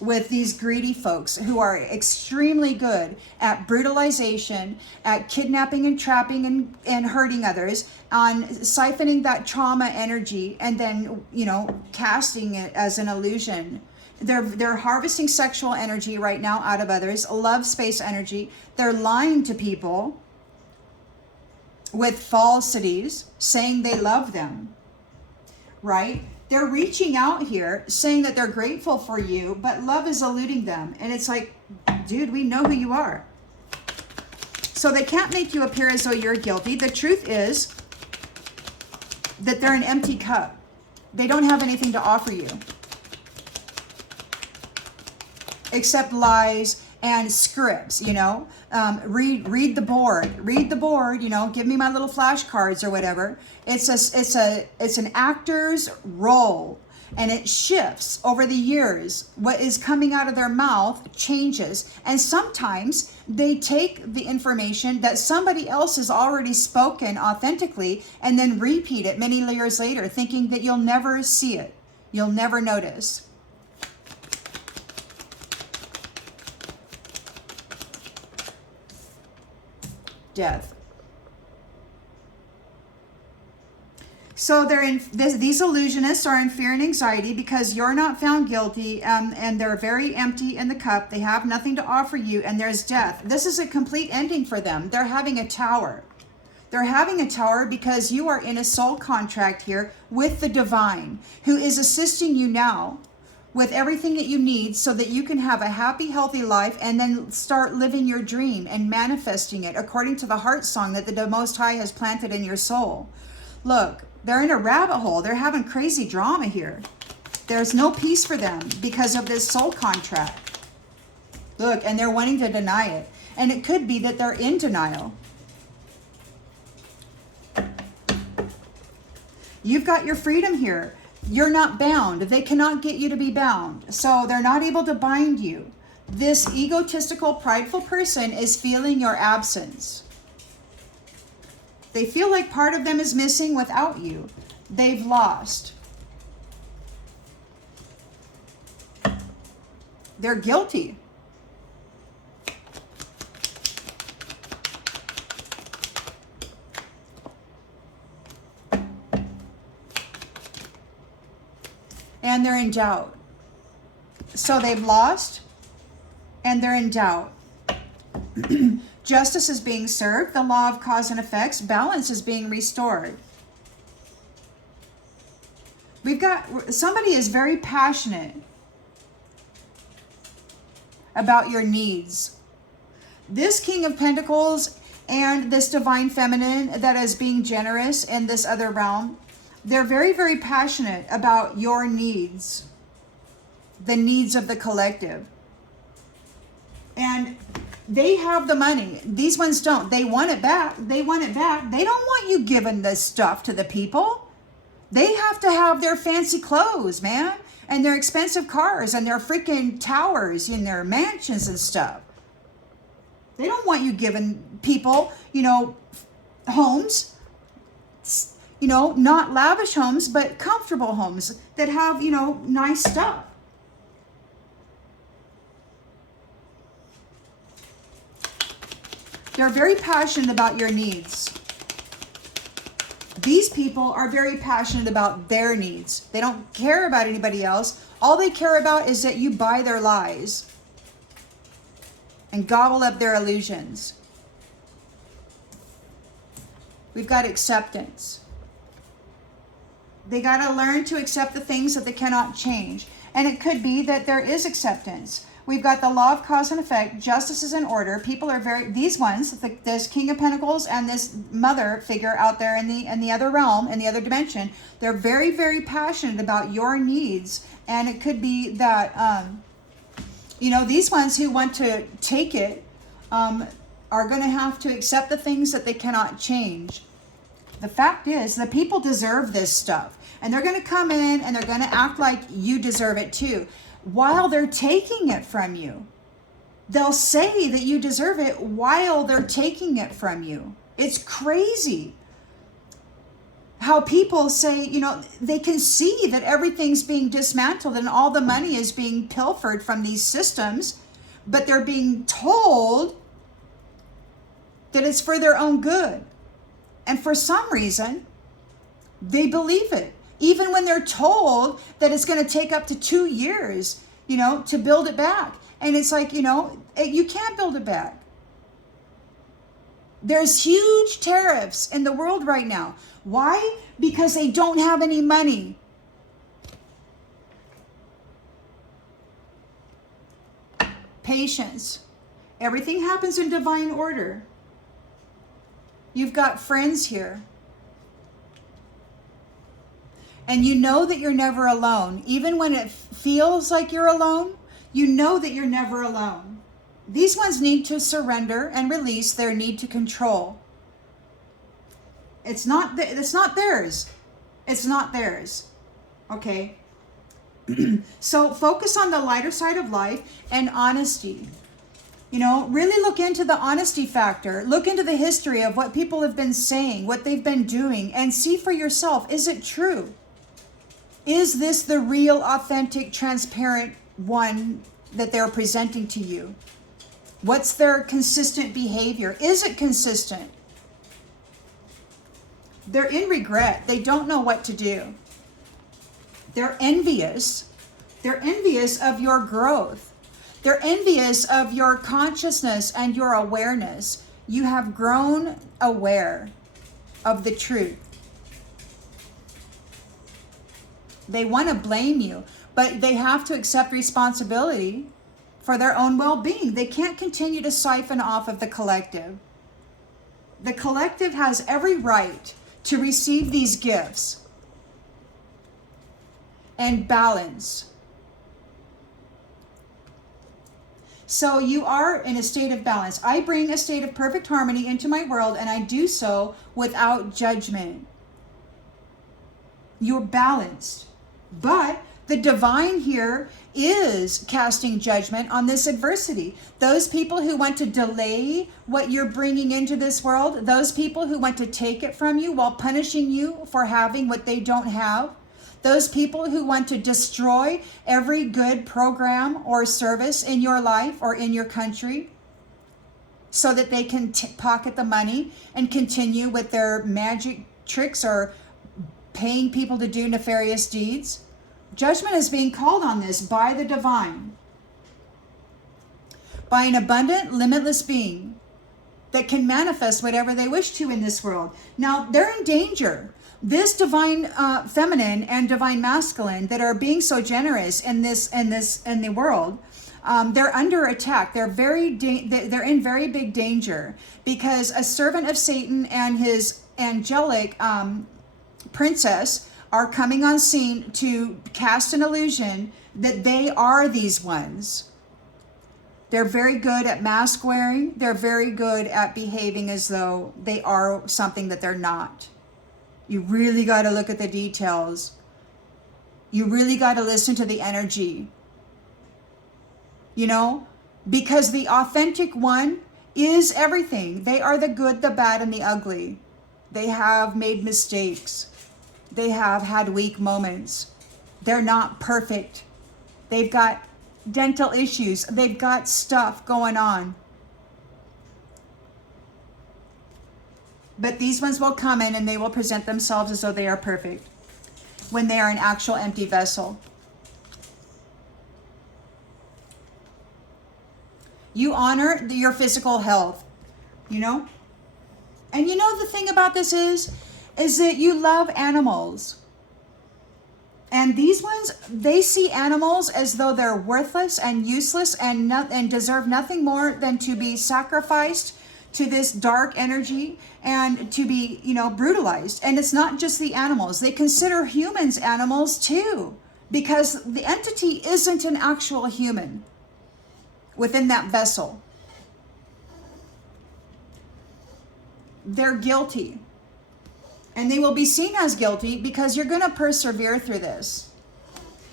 with these greedy folks who are extremely good at brutalization, at kidnapping and trapping and hurting others, on siphoning that trauma energy and then, you know, casting it as an illusion. They're harvesting sexual energy right now out of others, love space energy. They're lying to people with falsities, saying they love them, right? They're reaching out here saying that they're grateful for you, but love is eluding them. And it's like, dude, we know who you are. So they can't make you appear as though you're guilty. The truth is that they're an empty cup. They don't have anything to offer you except lies and scripts, you know. Read the board, you know, give me my little flashcards or whatever. It's an actor's role, and it shifts over the years. What is coming out of their mouth changes, and sometimes they take the information that somebody else has already spoken authentically and then repeat it many years later, thinking that you'll never see it, you'll never notice. Death. So they're in these illusionists are in fear and anxiety because you're not found guilty, and they're very empty in the cup. They have nothing to offer you, and there's death. This is a complete ending for them. They're having a tower. They're having a tower because you are in a soul contract here with the divine, who is assisting you now with everything that you need so that you can have a happy, healthy life and then start living your dream and manifesting it according to the heart song that the Most High has planted in your soul. Look, they're in a rabbit hole. They're having crazy drama here. There's no peace for them because of this soul contract. Look, and they're wanting to deny it. And it could be that they're in denial. You've got your freedom here. You're not bound. They cannot get you to be bound. So they're not able to bind you. This egotistical, prideful person is feeling your absence. They feel like part of them is missing without you. They've lost. They're guilty. And they're in doubt. So they've lost and they're in doubt. Justice is being served. The law of cause and effects. Balance is being restored. We've got somebody is very passionate about your needs. This King of Pentacles and this Divine Feminine that is being generous in this other realm, they're very, very passionate about your needs, the needs of the collective. And they have the money. These ones don't. They want it back. They want it back. They don't want you giving this stuff to the people. They have to have their fancy clothes, man, and their expensive cars and their freaking towers and their mansions and stuff. They don't want you giving people, you know, homes. You know, not lavish homes, but comfortable homes that have, you know, nice stuff. They're very passionate about your needs. These people are very passionate about their needs. They don't care about anybody else. All they care about is that you buy their lies and gobble up their illusions. We've got acceptance. They got to learn to accept the things that they cannot change. And it could be that there is acceptance. We've got the law of cause and effect. Justice is in order. People are these ones, this King of Pentacles and this mother figure out there in the other realm, in the other dimension, they're very, very passionate about your needs. And it could be that, you know, these ones who want to take it are going to have to accept the things that they cannot change. The fact is, the people deserve this stuff. And they're going to come in and they're going to act like you deserve it too. while they're taking it from you. They'll say that you deserve it while they're taking it from you. It's crazy how people say, you know, they can see that everything's being dismantled and all the money is being pilfered from these systems, but they're being told that it's for their own good. And for some reason, they believe it. Even when they're told that it's going to take up to 2 years, you know, to build it back. And it's like, you know, you can't build it back. There's huge tariffs in the world right now. Why? Because they don't have any money. Patience. Everything happens in divine order. You've got friends here. And you know that you're never alone. Even when it feels like you're alone, you know that you're never alone. These ones need to surrender and release their need to control. It's not theirs. It's not theirs. Okay? So focus on the lighter side of life and honesty. You know, really look into the honesty factor. Look into the history of what people have been saying, what they've been doing, and see for yourself, is it true? Is this the real, authentic, transparent one that they're presenting to you? What's their consistent behavior? Is it consistent? They're in regret. They don't know what to do. They're envious. They're envious of your growth. They're envious of your consciousness and your awareness. You have grown aware of the truth. They want to blame you, but they have to accept responsibility for their own well-being. They can't continue to siphon off of the collective. The collective has every right to receive these gifts and balance. So you are in a state of balance. I bring a state of perfect harmony into my world, and I do so without judgment. You're balanced. But the divine here is casting judgment on this adversity. Those people who want to delay what you're bringing into this world, those people who want to take it from you while punishing you for having what they don't have, those people who want to destroy every good program or service in your life or in your country so that they can pocket the money and continue with their magic tricks or paying people to do nefarious deeds. Judgment is being called on this by the divine, by an abundant, limitless being that can manifest whatever they wish to in this world. Now, they're in danger. This divine feminine and divine masculine that are being so generous in the world, they're under attack. They're in very big danger because a servant of Satan and his angelic princess are coming on scene to cast an illusion that they are these ones. They're very good at mask wearing. They're very good at behaving as though they are something that they're not. You really got to look at the details. You really got to listen to the energy. You know, because the authentic one is everything. They are the good, the bad, and the ugly. They have made mistakes. They have had weak moments. They're not perfect. They've got dental issues. They've got stuff going on. But these ones will come in and they will present themselves as though they are perfect when they are an actual empty vessel. You honor your physical health, you know? And you know the thing about this is that you love animals. And these ones, they see animals as though they're worthless and useless and deserve nothing more than to be sacrificed to this dark energy and to be, you know, brutalized. And it's not just the animals. They consider humans animals too, because the entity isn't an actual human within that vessel. They're guilty. And they will be seen as guilty because you're going to persevere through this.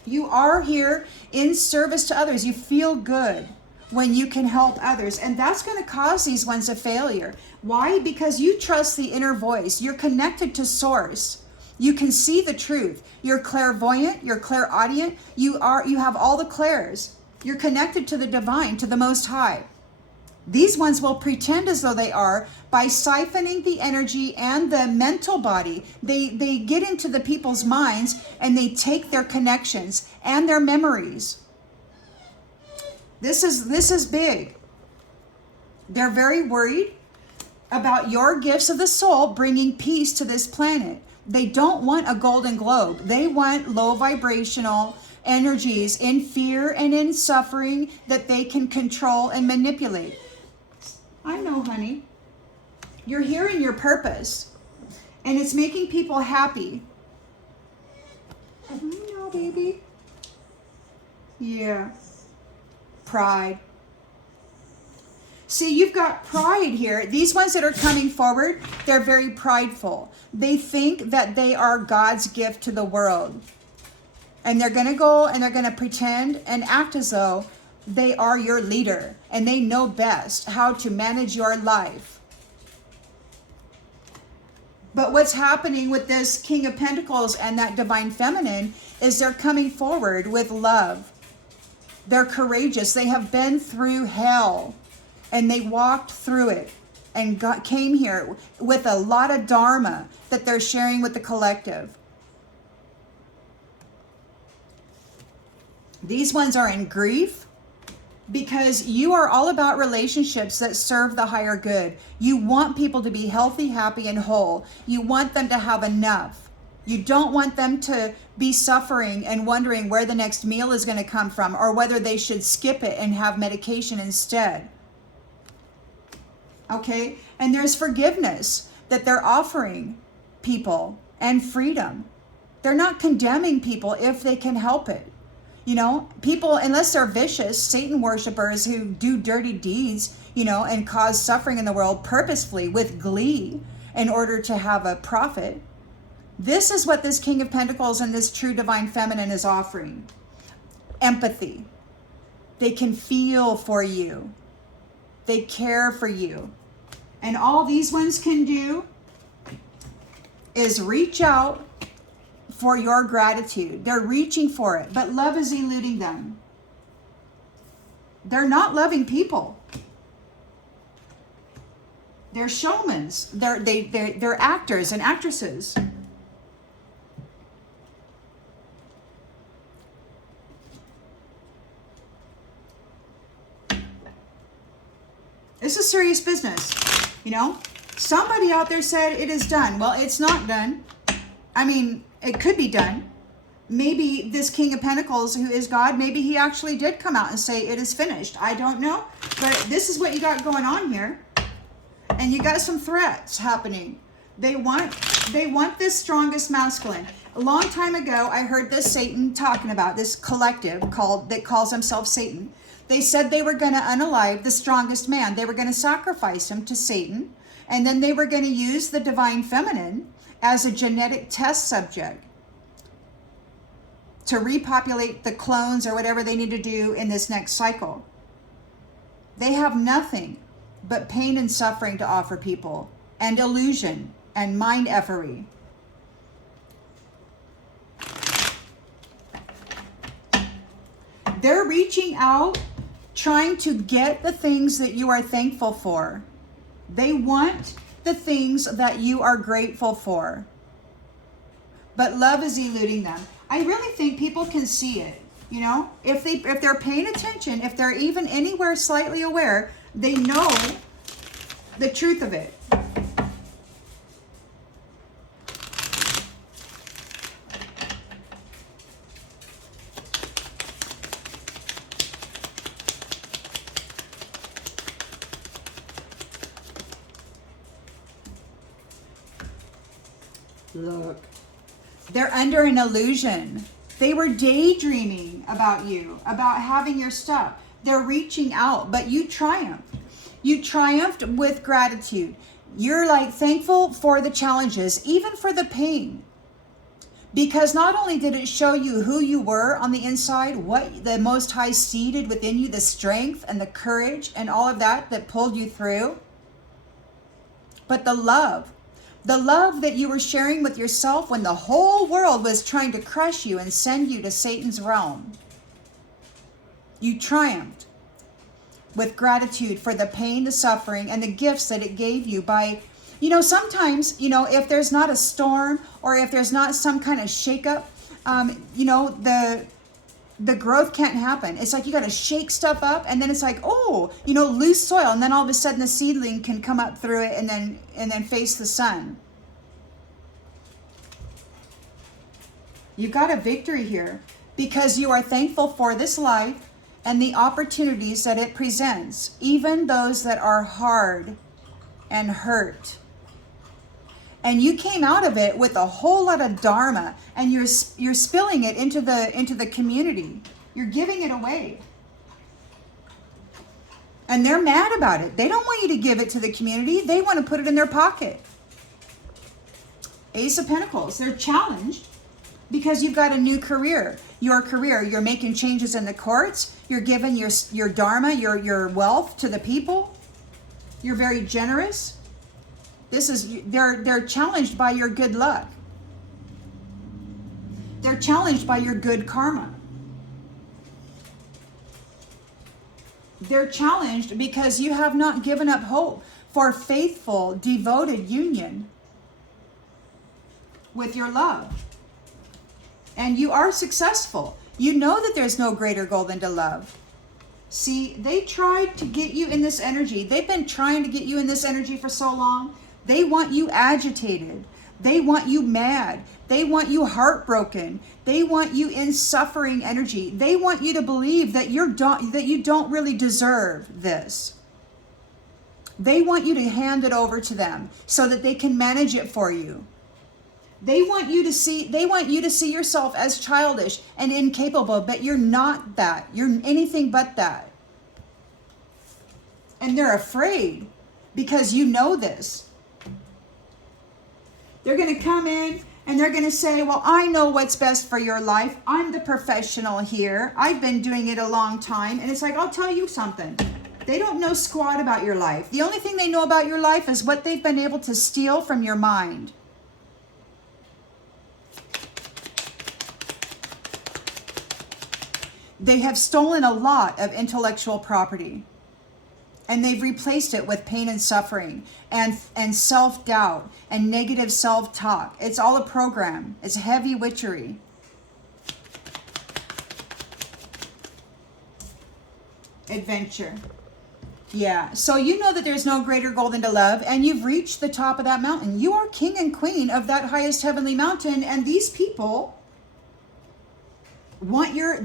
You are here in service to others. You feel good when you can help others. And that's going to cause these ones a failure. Why? Because you trust the inner voice. You're connected to source. You can see the truth. You're clairvoyant. You're clairaudient. You have all the clairs. You're connected to the divine, to the Most High. These ones will pretend as though they are by siphoning the energy and the mental body. They get into the people's minds and they take their connections and their memories. This is big. They're very worried about your gifts of the soul bringing peace to this planet. They don't want a golden globe. They want low vibrational energies in fear and in suffering that they can control and manipulate. I know, honey. You're here in your purpose, and it's making people happy. I know, baby. Yeah. Pride. See, you've got pride here. These ones that are coming forward, they're very prideful. They think that they are God's gift to the world. And they're going to go and they're going to pretend and act as though they are your leader and they know best how to manage your life. But what's happening with this King of Pentacles and that Divine Feminine is they're coming forward with love. They're courageous. They have been through hell and they walked through it and came here with a lot of dharma that they're sharing with the collective. These ones are in grief because you are all about relationships that serve the higher good. You want people to be healthy, happy, and whole. You want them to have enough. You don't want them to be suffering and wondering where the next meal is going to come from or whether they should skip it and have medication instead. Okay? And there's forgiveness that they're offering people and freedom. They're not condemning people if they can help it. You know, people, unless they're vicious, Satan worshipers who do dirty deeds, you know, and cause suffering in the world purposefully with glee in order to have a profit. This is what this King of Pentacles and this true Divine Feminine is offering. Empathy. They can feel for you. They care for you. And all these ones can do is reach out for your gratitude. They're reaching for it, but love is eluding them. They're not loving people. They're showmans. They're actors and actresses. This is serious business. You know, somebody out there said it is done. Well, it's not done. I mean, it could be done. Maybe this King of Pentacles, who is God, maybe he actually did come out and say it is finished. I don't know. But this is what you got going on here. And you got some threats happening. They want this strongest masculine. A long time ago, I heard this Satan talking about this collective that calls themselves Satan. They said they were going to unalive the strongest man. They were going to sacrifice him to Satan. And then they were going to use the Divine Feminine as a genetic test subject to repopulate the clones or whatever they need to do in this next cycle. They have nothing but pain and suffering to offer people, and illusion and mind effery. They're reaching out, trying to get the things that you are thankful for. They want the things that you are grateful for. But love is eluding them. I really think people can see it. You know, if they're paying attention, if they're even anywhere slightly aware, they know the truth of it. Look, they're under an illusion. They were daydreaming about you, about having your stuff. They're reaching out, but you triumphed. You triumphed with gratitude. You're like thankful for the challenges, even for the pain. Because not only did it show you who you were on the inside, what the Most High seeded within you, the strength and the courage and all of that pulled you through, but the love that you were sharing with yourself when the whole world was trying to crush you and send you to Satan's realm. You triumphed with gratitude for the pain, the suffering, and the gifts that it gave you by, sometimes, if there's not a storm or if there's not some kind of shakeup, the growth can't happen. It's like you got to shake stuff up, and then it's like, loose soil, and then all of a sudden the seedling can come up through it and then face the sun. You got a victory here because you are thankful for this life and the opportunities that it presents, even those that are hard and hurt. And you came out of it with a whole lot of dharma, and you're spilling it into the community. You're giving it away. And they're mad about it. They don't want you to give it to the community. They want to put it in their pocket. Ace of Pentacles. They're challenged because you've got a new career. Your career, you're making changes in the courts. You're giving your dharma, your wealth to the people. You're very generous. They're challenged by your good luck. They're challenged by your good karma. They're challenged because you have not given up hope for faithful, devoted union with your love. And you are successful. You know that there's no greater goal than to love. See, they tried to get you in this energy. They've been trying to get you in this energy for so long. They want you agitated. They want you mad. They want you heartbroken. They want you in suffering energy. They want you to believe that you don't really deserve this. They want you to hand it over to them so that they can manage it for you. They want you to see yourself as childish and incapable, but you're not that. You're anything but that. And they're afraid because you know this. They're going to come in and they're going to say, well, I know what's best for your life. I'm the professional here. I've been doing it a long time. And it's like, I'll tell you something. They don't know squat about your life. The only thing they know about your life is what they've been able to steal from your mind. They have stolen a lot of intellectual property. And they've replaced it with pain and suffering and self-doubt and negative self-talk. It's all a program. It's heavy witchery. Adventure. Yeah, so you know that there's no greater goal than to love, and you've reached the top of that mountain. You are king and queen of that highest heavenly mountain, and these people want your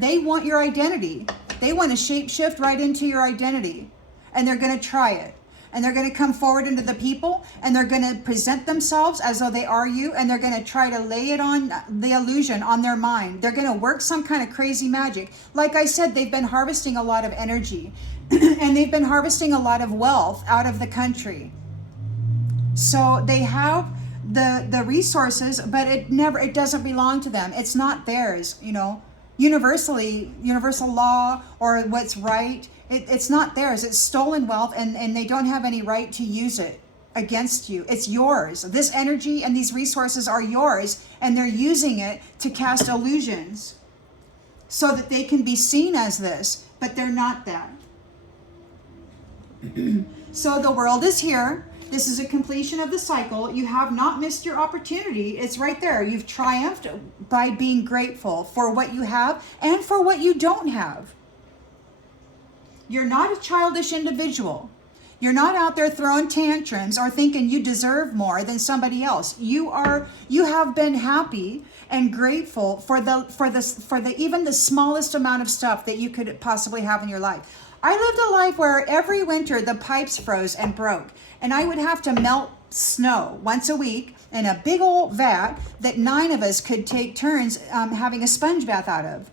identity. They want to shapeshift right into your identity. And they're going to try it. And they're going to come forward into the people, and they're going to present themselves as though they are you, and they're going to try to lay it on the illusion on their mind. They're going to work some kind of crazy magic. Like I said, they've been harvesting a lot of energy and they've been harvesting a lot of wealth out of the country. So they have the resources, but it doesn't belong to them. It's not theirs, universal law or what's right. It's not theirs. It's stolen wealth, and they don't have any right to use it against you. It's yours. This energy and these resources are yours, and they're using it to cast illusions so that they can be seen as this, but they're not that. So the world is here. This is a completion of the cycle. You have not missed your opportunity. It's right there. You've triumphed by being grateful for what you have and for what you don't have. You're not a childish individual. You're not out there throwing tantrums or thinking you deserve more than somebody else. You have been happy and grateful for the even the smallest amount of stuff that you could possibly have in your life. I lived a life where every winter the pipes froze and broke, and I would have to melt snow once a week in a big old vat that 9 of us could take turns having a sponge bath out of.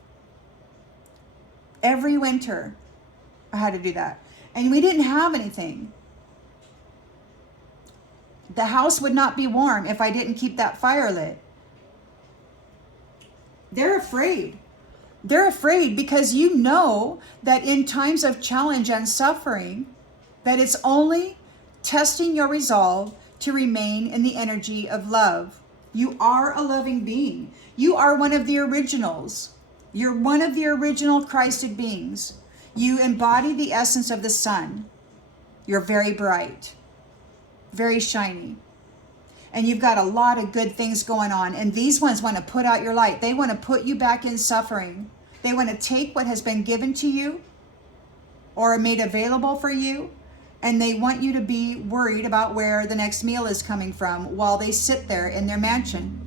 Every winter I had to do that. And we didn't have anything. The house would not be warm if I didn't keep that fire lit. They're afraid. They're afraid because you know that in times of challenge and suffering, that it's only testing your resolve to remain in the energy of love. You are a loving being. You are one of the originals. You're one of the original Christed beings. You embody the essence of the sun. You're very bright, very shiny. And you've got a lot of good things going on. And these ones want to put out your light. They want to put you back in suffering. They want to take what has been given to you or made available for you, and they want you to be worried about where the next meal is coming from while they sit there in their mansion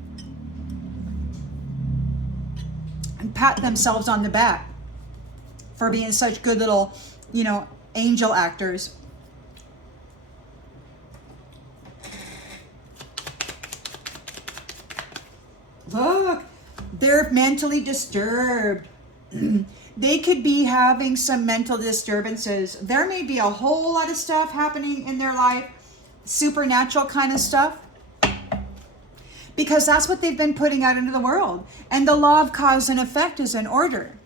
and pat themselves on the back for being such good little, angel actors. Look, they're mentally disturbed. They could be having some mental disturbances. There may be a whole lot of stuff happening in their life, supernatural kind of stuff, because that's what they've been putting out into the world. And the law of cause and effect is in order.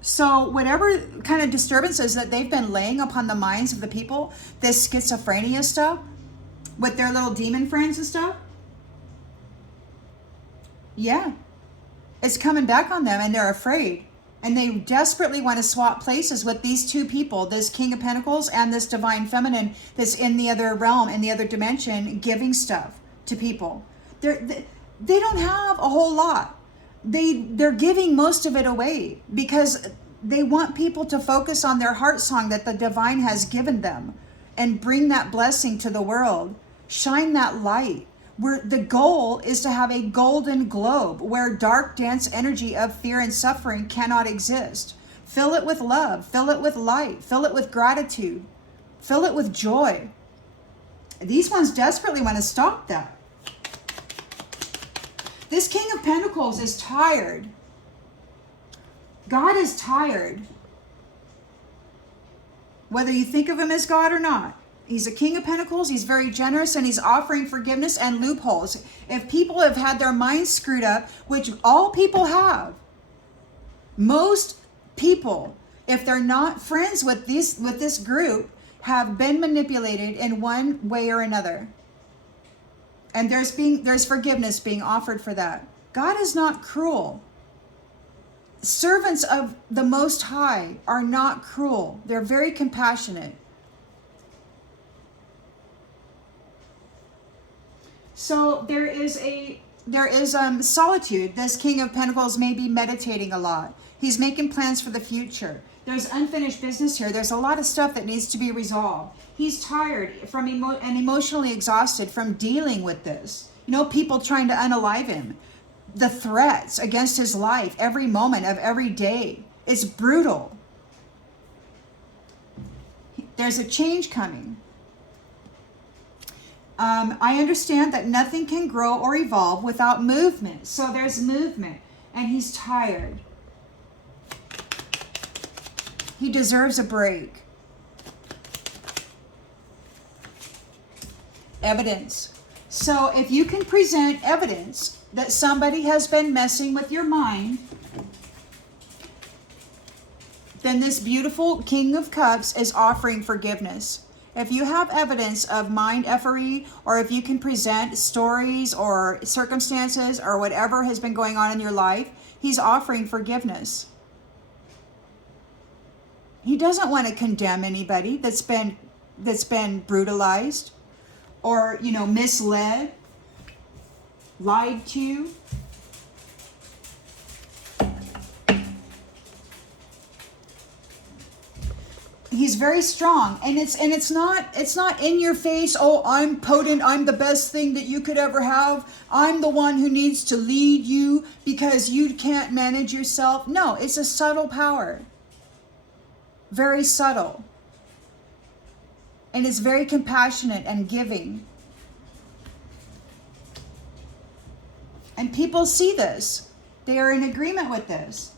So whatever kind of disturbances that they've been laying upon the minds of the people, this schizophrenia stuff with their little demon friends and stuff, yeah, it's coming back on them, and they're afraid. And they desperately want to swap places with these two people, this King of Pentacles and this Divine Feminine that's in the other realm, in the other dimension, giving stuff to people. They don't have a whole lot. They're giving most of it away because they want people to focus on their heart song that the Divine has given them and bring that blessing to the world. Shine that light. Where the goal is to have a golden globe where dark, dense energy of fear and suffering cannot exist. Fill it with love, fill it with light, fill it with gratitude, fill it with joy. These ones desperately want to stop that. This King of Pentacles is tired. God is tired. Whether you think of him as God or not. He's a King of Pentacles. He's very generous, and he's offering forgiveness and loopholes. If people have had their minds screwed up, which all people have, most people, if they're not friends with this group, have been manipulated in one way or another. And there's forgiveness being offered for that. God is not cruel. Servants of the Most High are not cruel. They're very compassionate. So there is solitude. This King of Pentacles may be meditating a lot. He's making plans for the future. There's unfinished business here. There's a lot of stuff that needs to be resolved. He's tired and emotionally exhausted from dealing with this. People trying to unalive him. The threats against his life every moment of every day. It's brutal. There's a change coming. I understand that nothing can grow or evolve without movement. So there's movement, and he's tired. He deserves a break. Evidence. So if you can present evidence that somebody has been messing with your mind, then this beautiful King of Cups is offering forgiveness. If you have evidence of mind effery, or if you can present stories or circumstances or whatever has been going on in your life, he's offering forgiveness. He doesn't want to condemn anybody that's been brutalized or, misled, lied to. He's very strong, and it's not in your face. Oh, I'm potent. I'm the best thing that you could ever have. I'm the one who needs to lead you because you can't manage yourself. No, it's a subtle power. Very subtle. And it's very compassionate and giving. And people see this. They are in agreement with this.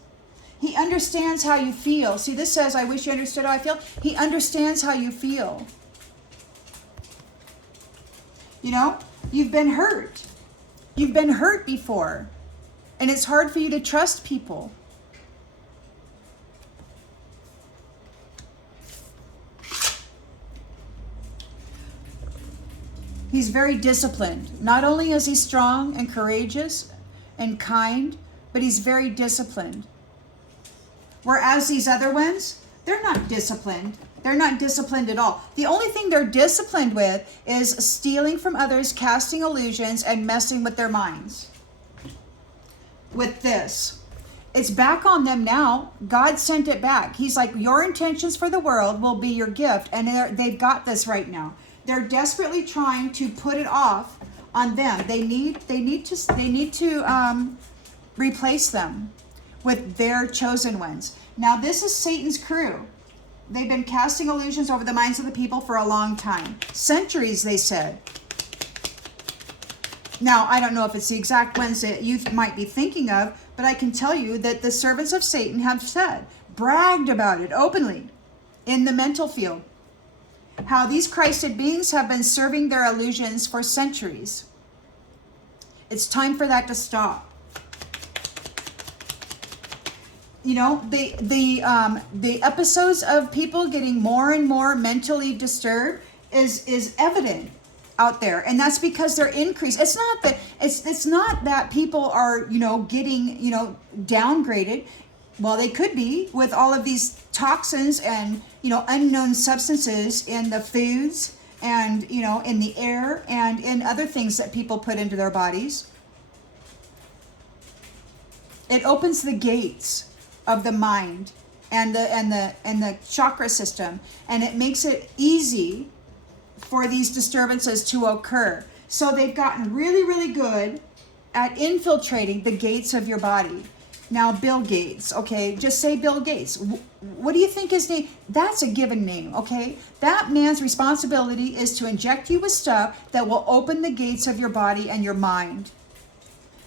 He understands how you feel. See, this says, I wish you understood how I feel. He understands how you feel. You've been hurt. You've been hurt before. And it's hard for you to trust people. He's very disciplined. Not only is he strong and courageous and kind, but he's very disciplined. Whereas these other ones, they're not disciplined. They're not disciplined at all. The only thing they're disciplined with is stealing from others, casting illusions, and messing with their minds. With this, it's back on them now. God sent it back. He's like, your intentions for the world will be your gift. And they've got this right now. They're desperately trying to put it off on them. They need to replace them with their chosen ones. Now, this is Satan's crew. They've been casting illusions over the minds of the people for a long time. Centuries, they said. Now, I don't know if it's the exact ones that you might be thinking of, but I can tell you that the servants of Satan have said, bragged about it openly in the mental field, how these Christed beings have been serving their illusions for centuries. It's time for that to stop. You know, the episodes of people getting more and more mentally disturbed is evident out there, and that's because they're increased. It's not that people are, you know, getting, you know, downgraded. Well, they could be with all of these toxins and, you know, unknown substances in the foods and, you know, in the air and in other things that people put into their bodies. It opens the gates of the mind and the chakra system, and it makes it easy for these disturbances to occur. So they've gotten really, really good at infiltrating the gates of your body. Now, Bill Gates, okay, just say Bill Gates. What do you think his name? That's a given name, okay? That man's responsibility is to inject you with stuff that will open the gates of your body and your mind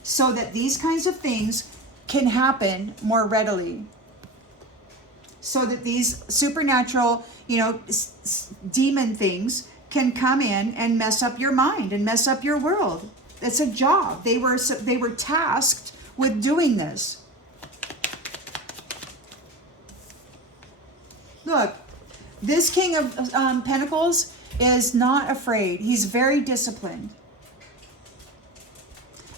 so that these kinds of things can happen more readily. So that these supernatural, you know, demon things can come in and mess up your mind and mess up your world. It's a job. They were tasked with doing this. Look, this King of Pentacles is not afraid. He's very disciplined.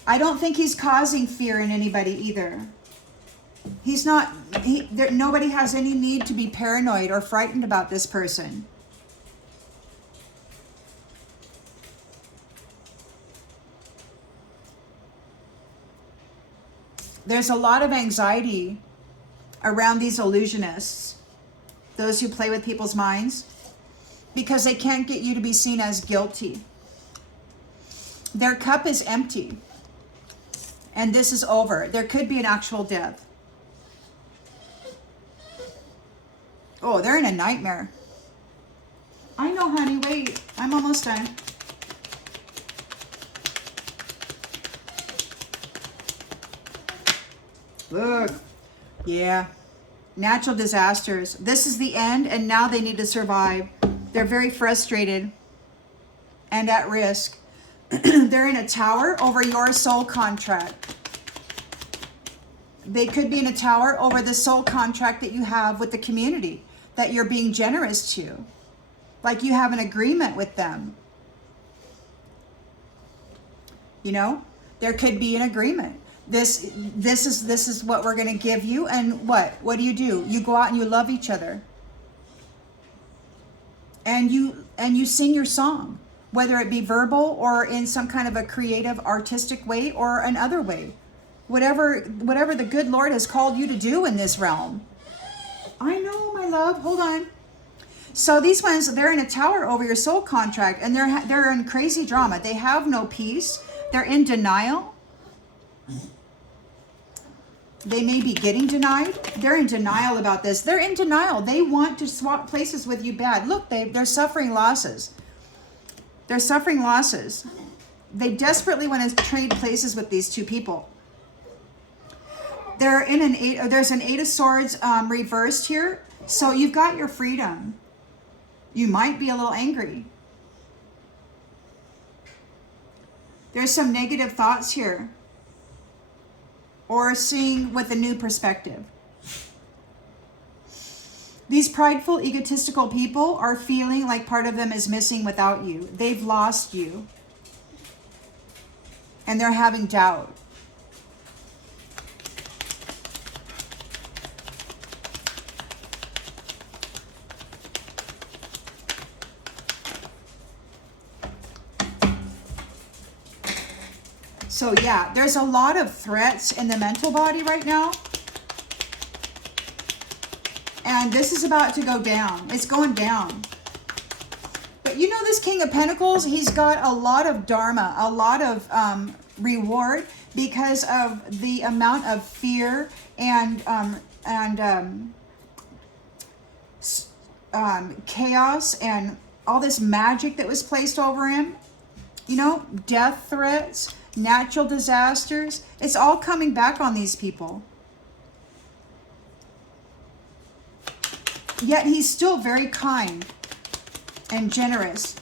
I don't think he's causing fear in anybody either. He's not, nobody has any need to be paranoid or frightened about this person. There's a lot of anxiety around these illusionists, those who play with people's minds, because they can't get you to be seen as guilty. Their cup is empty, and this is over. There could be an actual death. Oh, they're in a nightmare. I know, honey. Wait, I'm almost done. Look. Yeah. Natural disasters. This is the end, and now they need to survive. They're very frustrated and at risk. They're in a tower over your soul contract. They could be in a tower over the soul contract that you have with the community, that you're being generous to. Like you have an agreement with them. You know, there could be an agreement. This is what we're going to give you, and what do? You go out and you love each other. And you sing your song, whether it be verbal or in some kind of a creative, artistic way or another way. Whatever the good Lord has called you to do in this realm. I know, my love. Hold on. So these ones, they're in a tower over your soul contract, and they're in crazy drama. They have no peace. They're in denial. They may be getting denied. They're in denial about this. They're in denial. They want to swap places with you bad. Look, they're suffering losses. They're suffering losses. They desperately want to trade places with these two people. They're in there's an Eight of Swords reversed here. So you've got your freedom. You might be a little angry. There's some negative thoughts here. or seeing with a new perspective. These prideful, egotistical people are feeling like part of them is missing without you. They've lost you. And they're having doubt. So yeah, there's a lot of threats in the mental body right now. And this is about to go down. It's going down. But you know, this King of Pentacles, he's got a lot of dharma, a lot of reward because of the amount of fear and chaos and all this magic that was placed over him. You know, death threats, natural disasters. It's all coming back on these people. Yet he's still very kind and generous.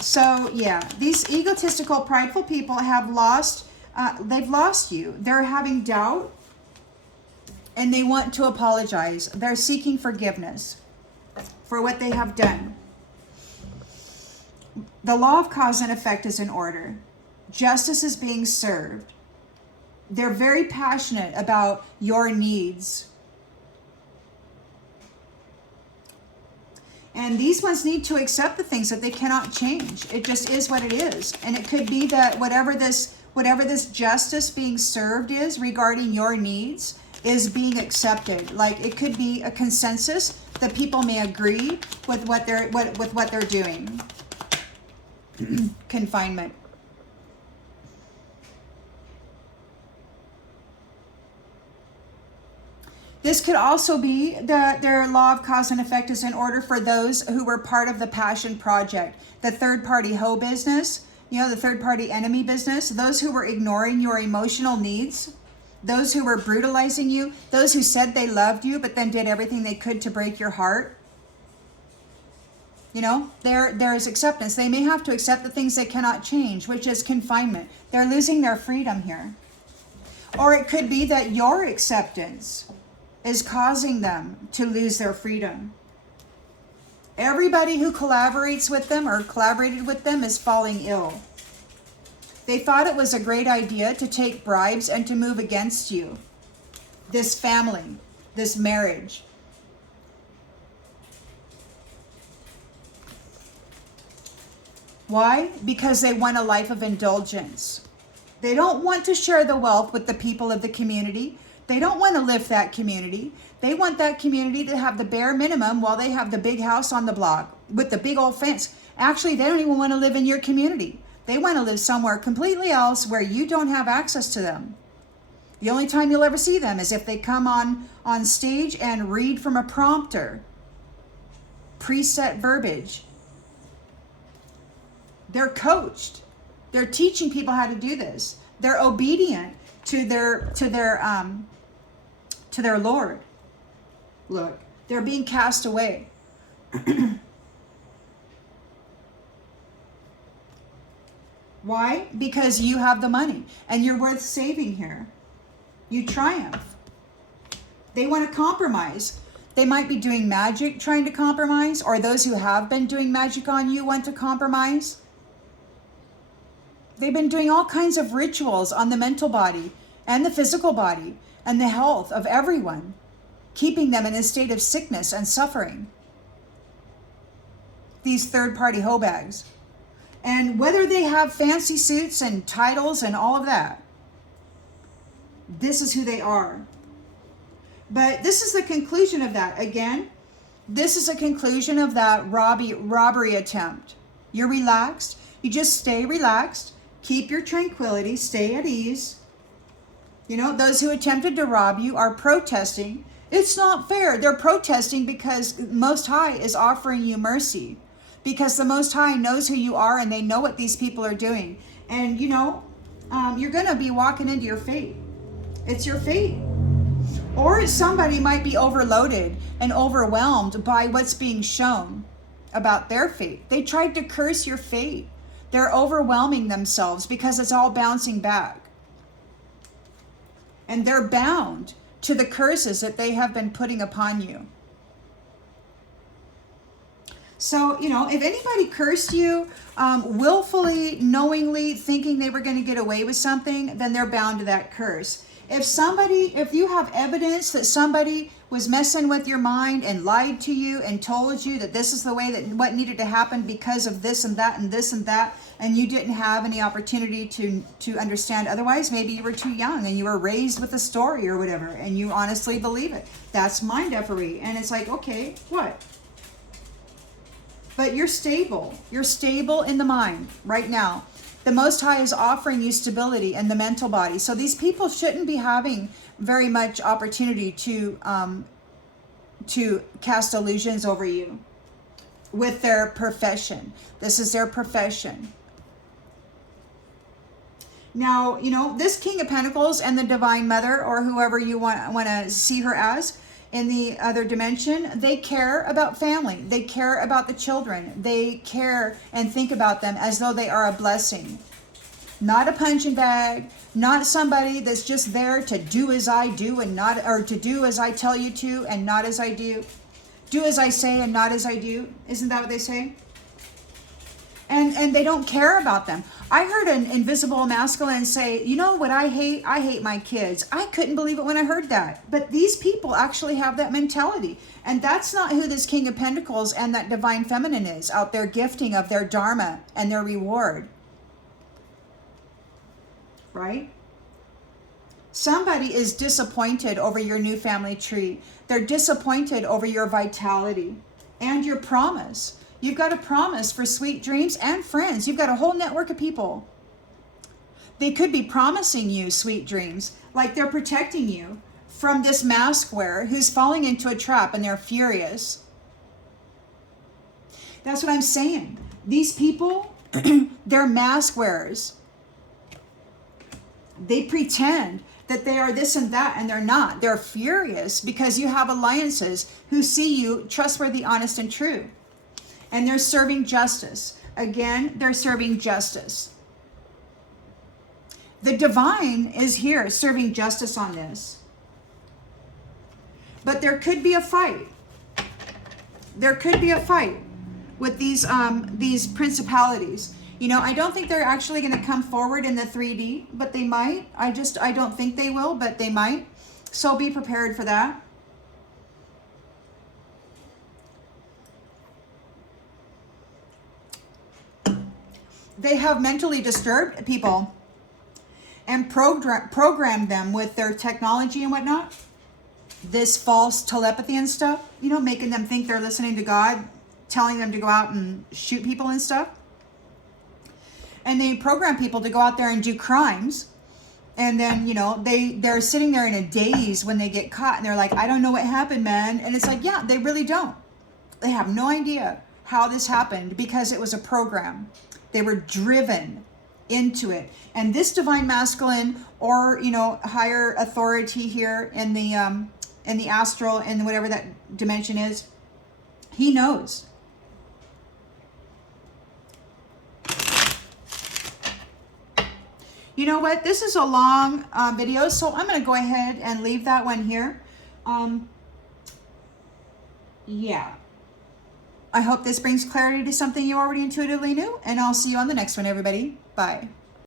So yeah, these egotistical, prideful people have lost, they've lost you. They're having doubt and they want to apologize. They're seeking forgiveness for what they have done. The law of cause and effect is in order. Justice is being served. They're very passionate about your needs. And these ones need to accept the things that they cannot change. It just is what it is. And it could be that whatever this justice being served is regarding your needs is being accepted. Like it could be a consensus that people may agree with what they're doing. Confinement. This could also be that their law of cause and effect is in order for those who were part of the passion project, the third-party hoe business, you know, the third-party enemy business, those who were ignoring your emotional needs, those who were brutalizing you, those who said they loved you but then did everything they could to break your heart. You know, there is acceptance. They may have to accept the things they cannot change, which is confinement. They're losing their freedom here. Or it could be that your acceptance is causing them to lose their freedom. Everybody who collaborates with them or collaborated with them is falling ill. They thought it was a great idea to take bribes and to move against you. This family, this marriage. Why? Because they want a life of indulgence. They don't want to share the wealth with the people of the community. They don't want to lift that community. They want that community to have the bare minimum while they have the big house on the block with the big old fence. Actually, they don't even want to live in your community. They want to live somewhere completely else where you don't have access to them. The only time you'll ever see them is if they come on stage and read from a prompter. Preset verbiage. They're coached. They're teaching people how to do this. They're obedient to their Lord. Look, they're being cast away. Why? Because you have the money and you're worth saving here. You triumph. They want to compromise. They might be doing magic trying to compromise, or those who have been doing magic on you want to compromise. They've been doing all kinds of rituals on the mental body and the physical body and the health of everyone, keeping them in a state of sickness and suffering. These third-party hoebags. And whether they have fancy suits and titles and all of that, this is who they are. But this is the conclusion of that. Again, this is a conclusion of that robbery attempt. You're relaxed. You just stay relaxed. Keep your tranquility. Stay at ease. You know, those who attempted to rob you are protesting. It's not fair. They're protesting because Most High is offering you mercy. Because the Most High knows who you are and they know what these people are doing. And, you know, you're going to be walking into your fate. It's your fate. Or somebody might be overloaded and overwhelmed by what's being shown about their fate. They tried to curse your fate. They're overwhelming themselves because it's all bouncing back. And they're bound to the curses that they have been putting upon you. So, you know, if anybody cursed you willfully, knowingly, thinking they were going to get away with something, then they're bound to that curse. If you have evidence that somebody was messing with your mind and lied to you and told you that this is the way that what needed to happen because of this and that and this and that, and you didn't have any opportunity to understand otherwise, maybe you were too young and you were raised with a story or whatever, and you honestly believe it. That's mind effery. And it's like, okay, what? But you're stable. You're stable in the mind right now. The Most High is offering you stability in the mental body. So these people shouldn't be having very much opportunity to cast illusions over you with their profession. This is their profession. Now, you know, this King of Pentacles and the Divine Mother, or whoever you want to see her as, in the other dimension, they care about family. They care about the children. They care and think about them as though they are a blessing. Not a punching bag, not somebody that's just there to do as I do and not, or to do as I tell you to and not as I do. Do as I say and not as I do. Isn't that what they say? And they don't care about them. I heard an invisible masculine say, you know what I hate? I hate my kids. I couldn't believe it when I heard that. But these people actually have that mentality. And that's not who this King of Pentacles and that Divine Feminine is, out there gifting of their dharma and their reward. Right? Somebody is disappointed over your new family tree. They're disappointed over your vitality and your promise. You've got a promise for sweet dreams and friends. You've got a whole network of people. They could be promising you sweet dreams, like they're protecting you from this mask wearer who's falling into a trap and they're furious. That's what I'm saying. These people, they're mask wearers. They pretend that they are this and that, and they're not. They're furious because you have alliances who see you trustworthy, honest, and true. And they're serving justice. Again, they're serving justice. The divine is here serving justice on this. But there could be a fight. There could be a fight with these principalities. You know, I don't think they're actually going to come forward in the 3D, but they might. I don't think they will, but they might. So be prepared for that. They have mentally disturbed people and programmed them with their technology and whatnot. This false telepathy and stuff, you know, making them think they're listening to God, telling them to go out and shoot people and stuff. And they program people to go out there and do crimes. And then, you know, they're sitting there in a daze when they get caught. And they're like, I don't know what happened, man. And it's like, yeah, they really don't. They have no idea how this happened because it was a program. They were driven into it. And this divine masculine, or, you know, higher authority here in the astral and whatever that dimension is, he knows. You know what? This is a long video, so I'm going to go ahead and leave that one here. Yeah. I hope this brings clarity to something you already intuitively knew, and I'll see you on the next one, everybody. Bye.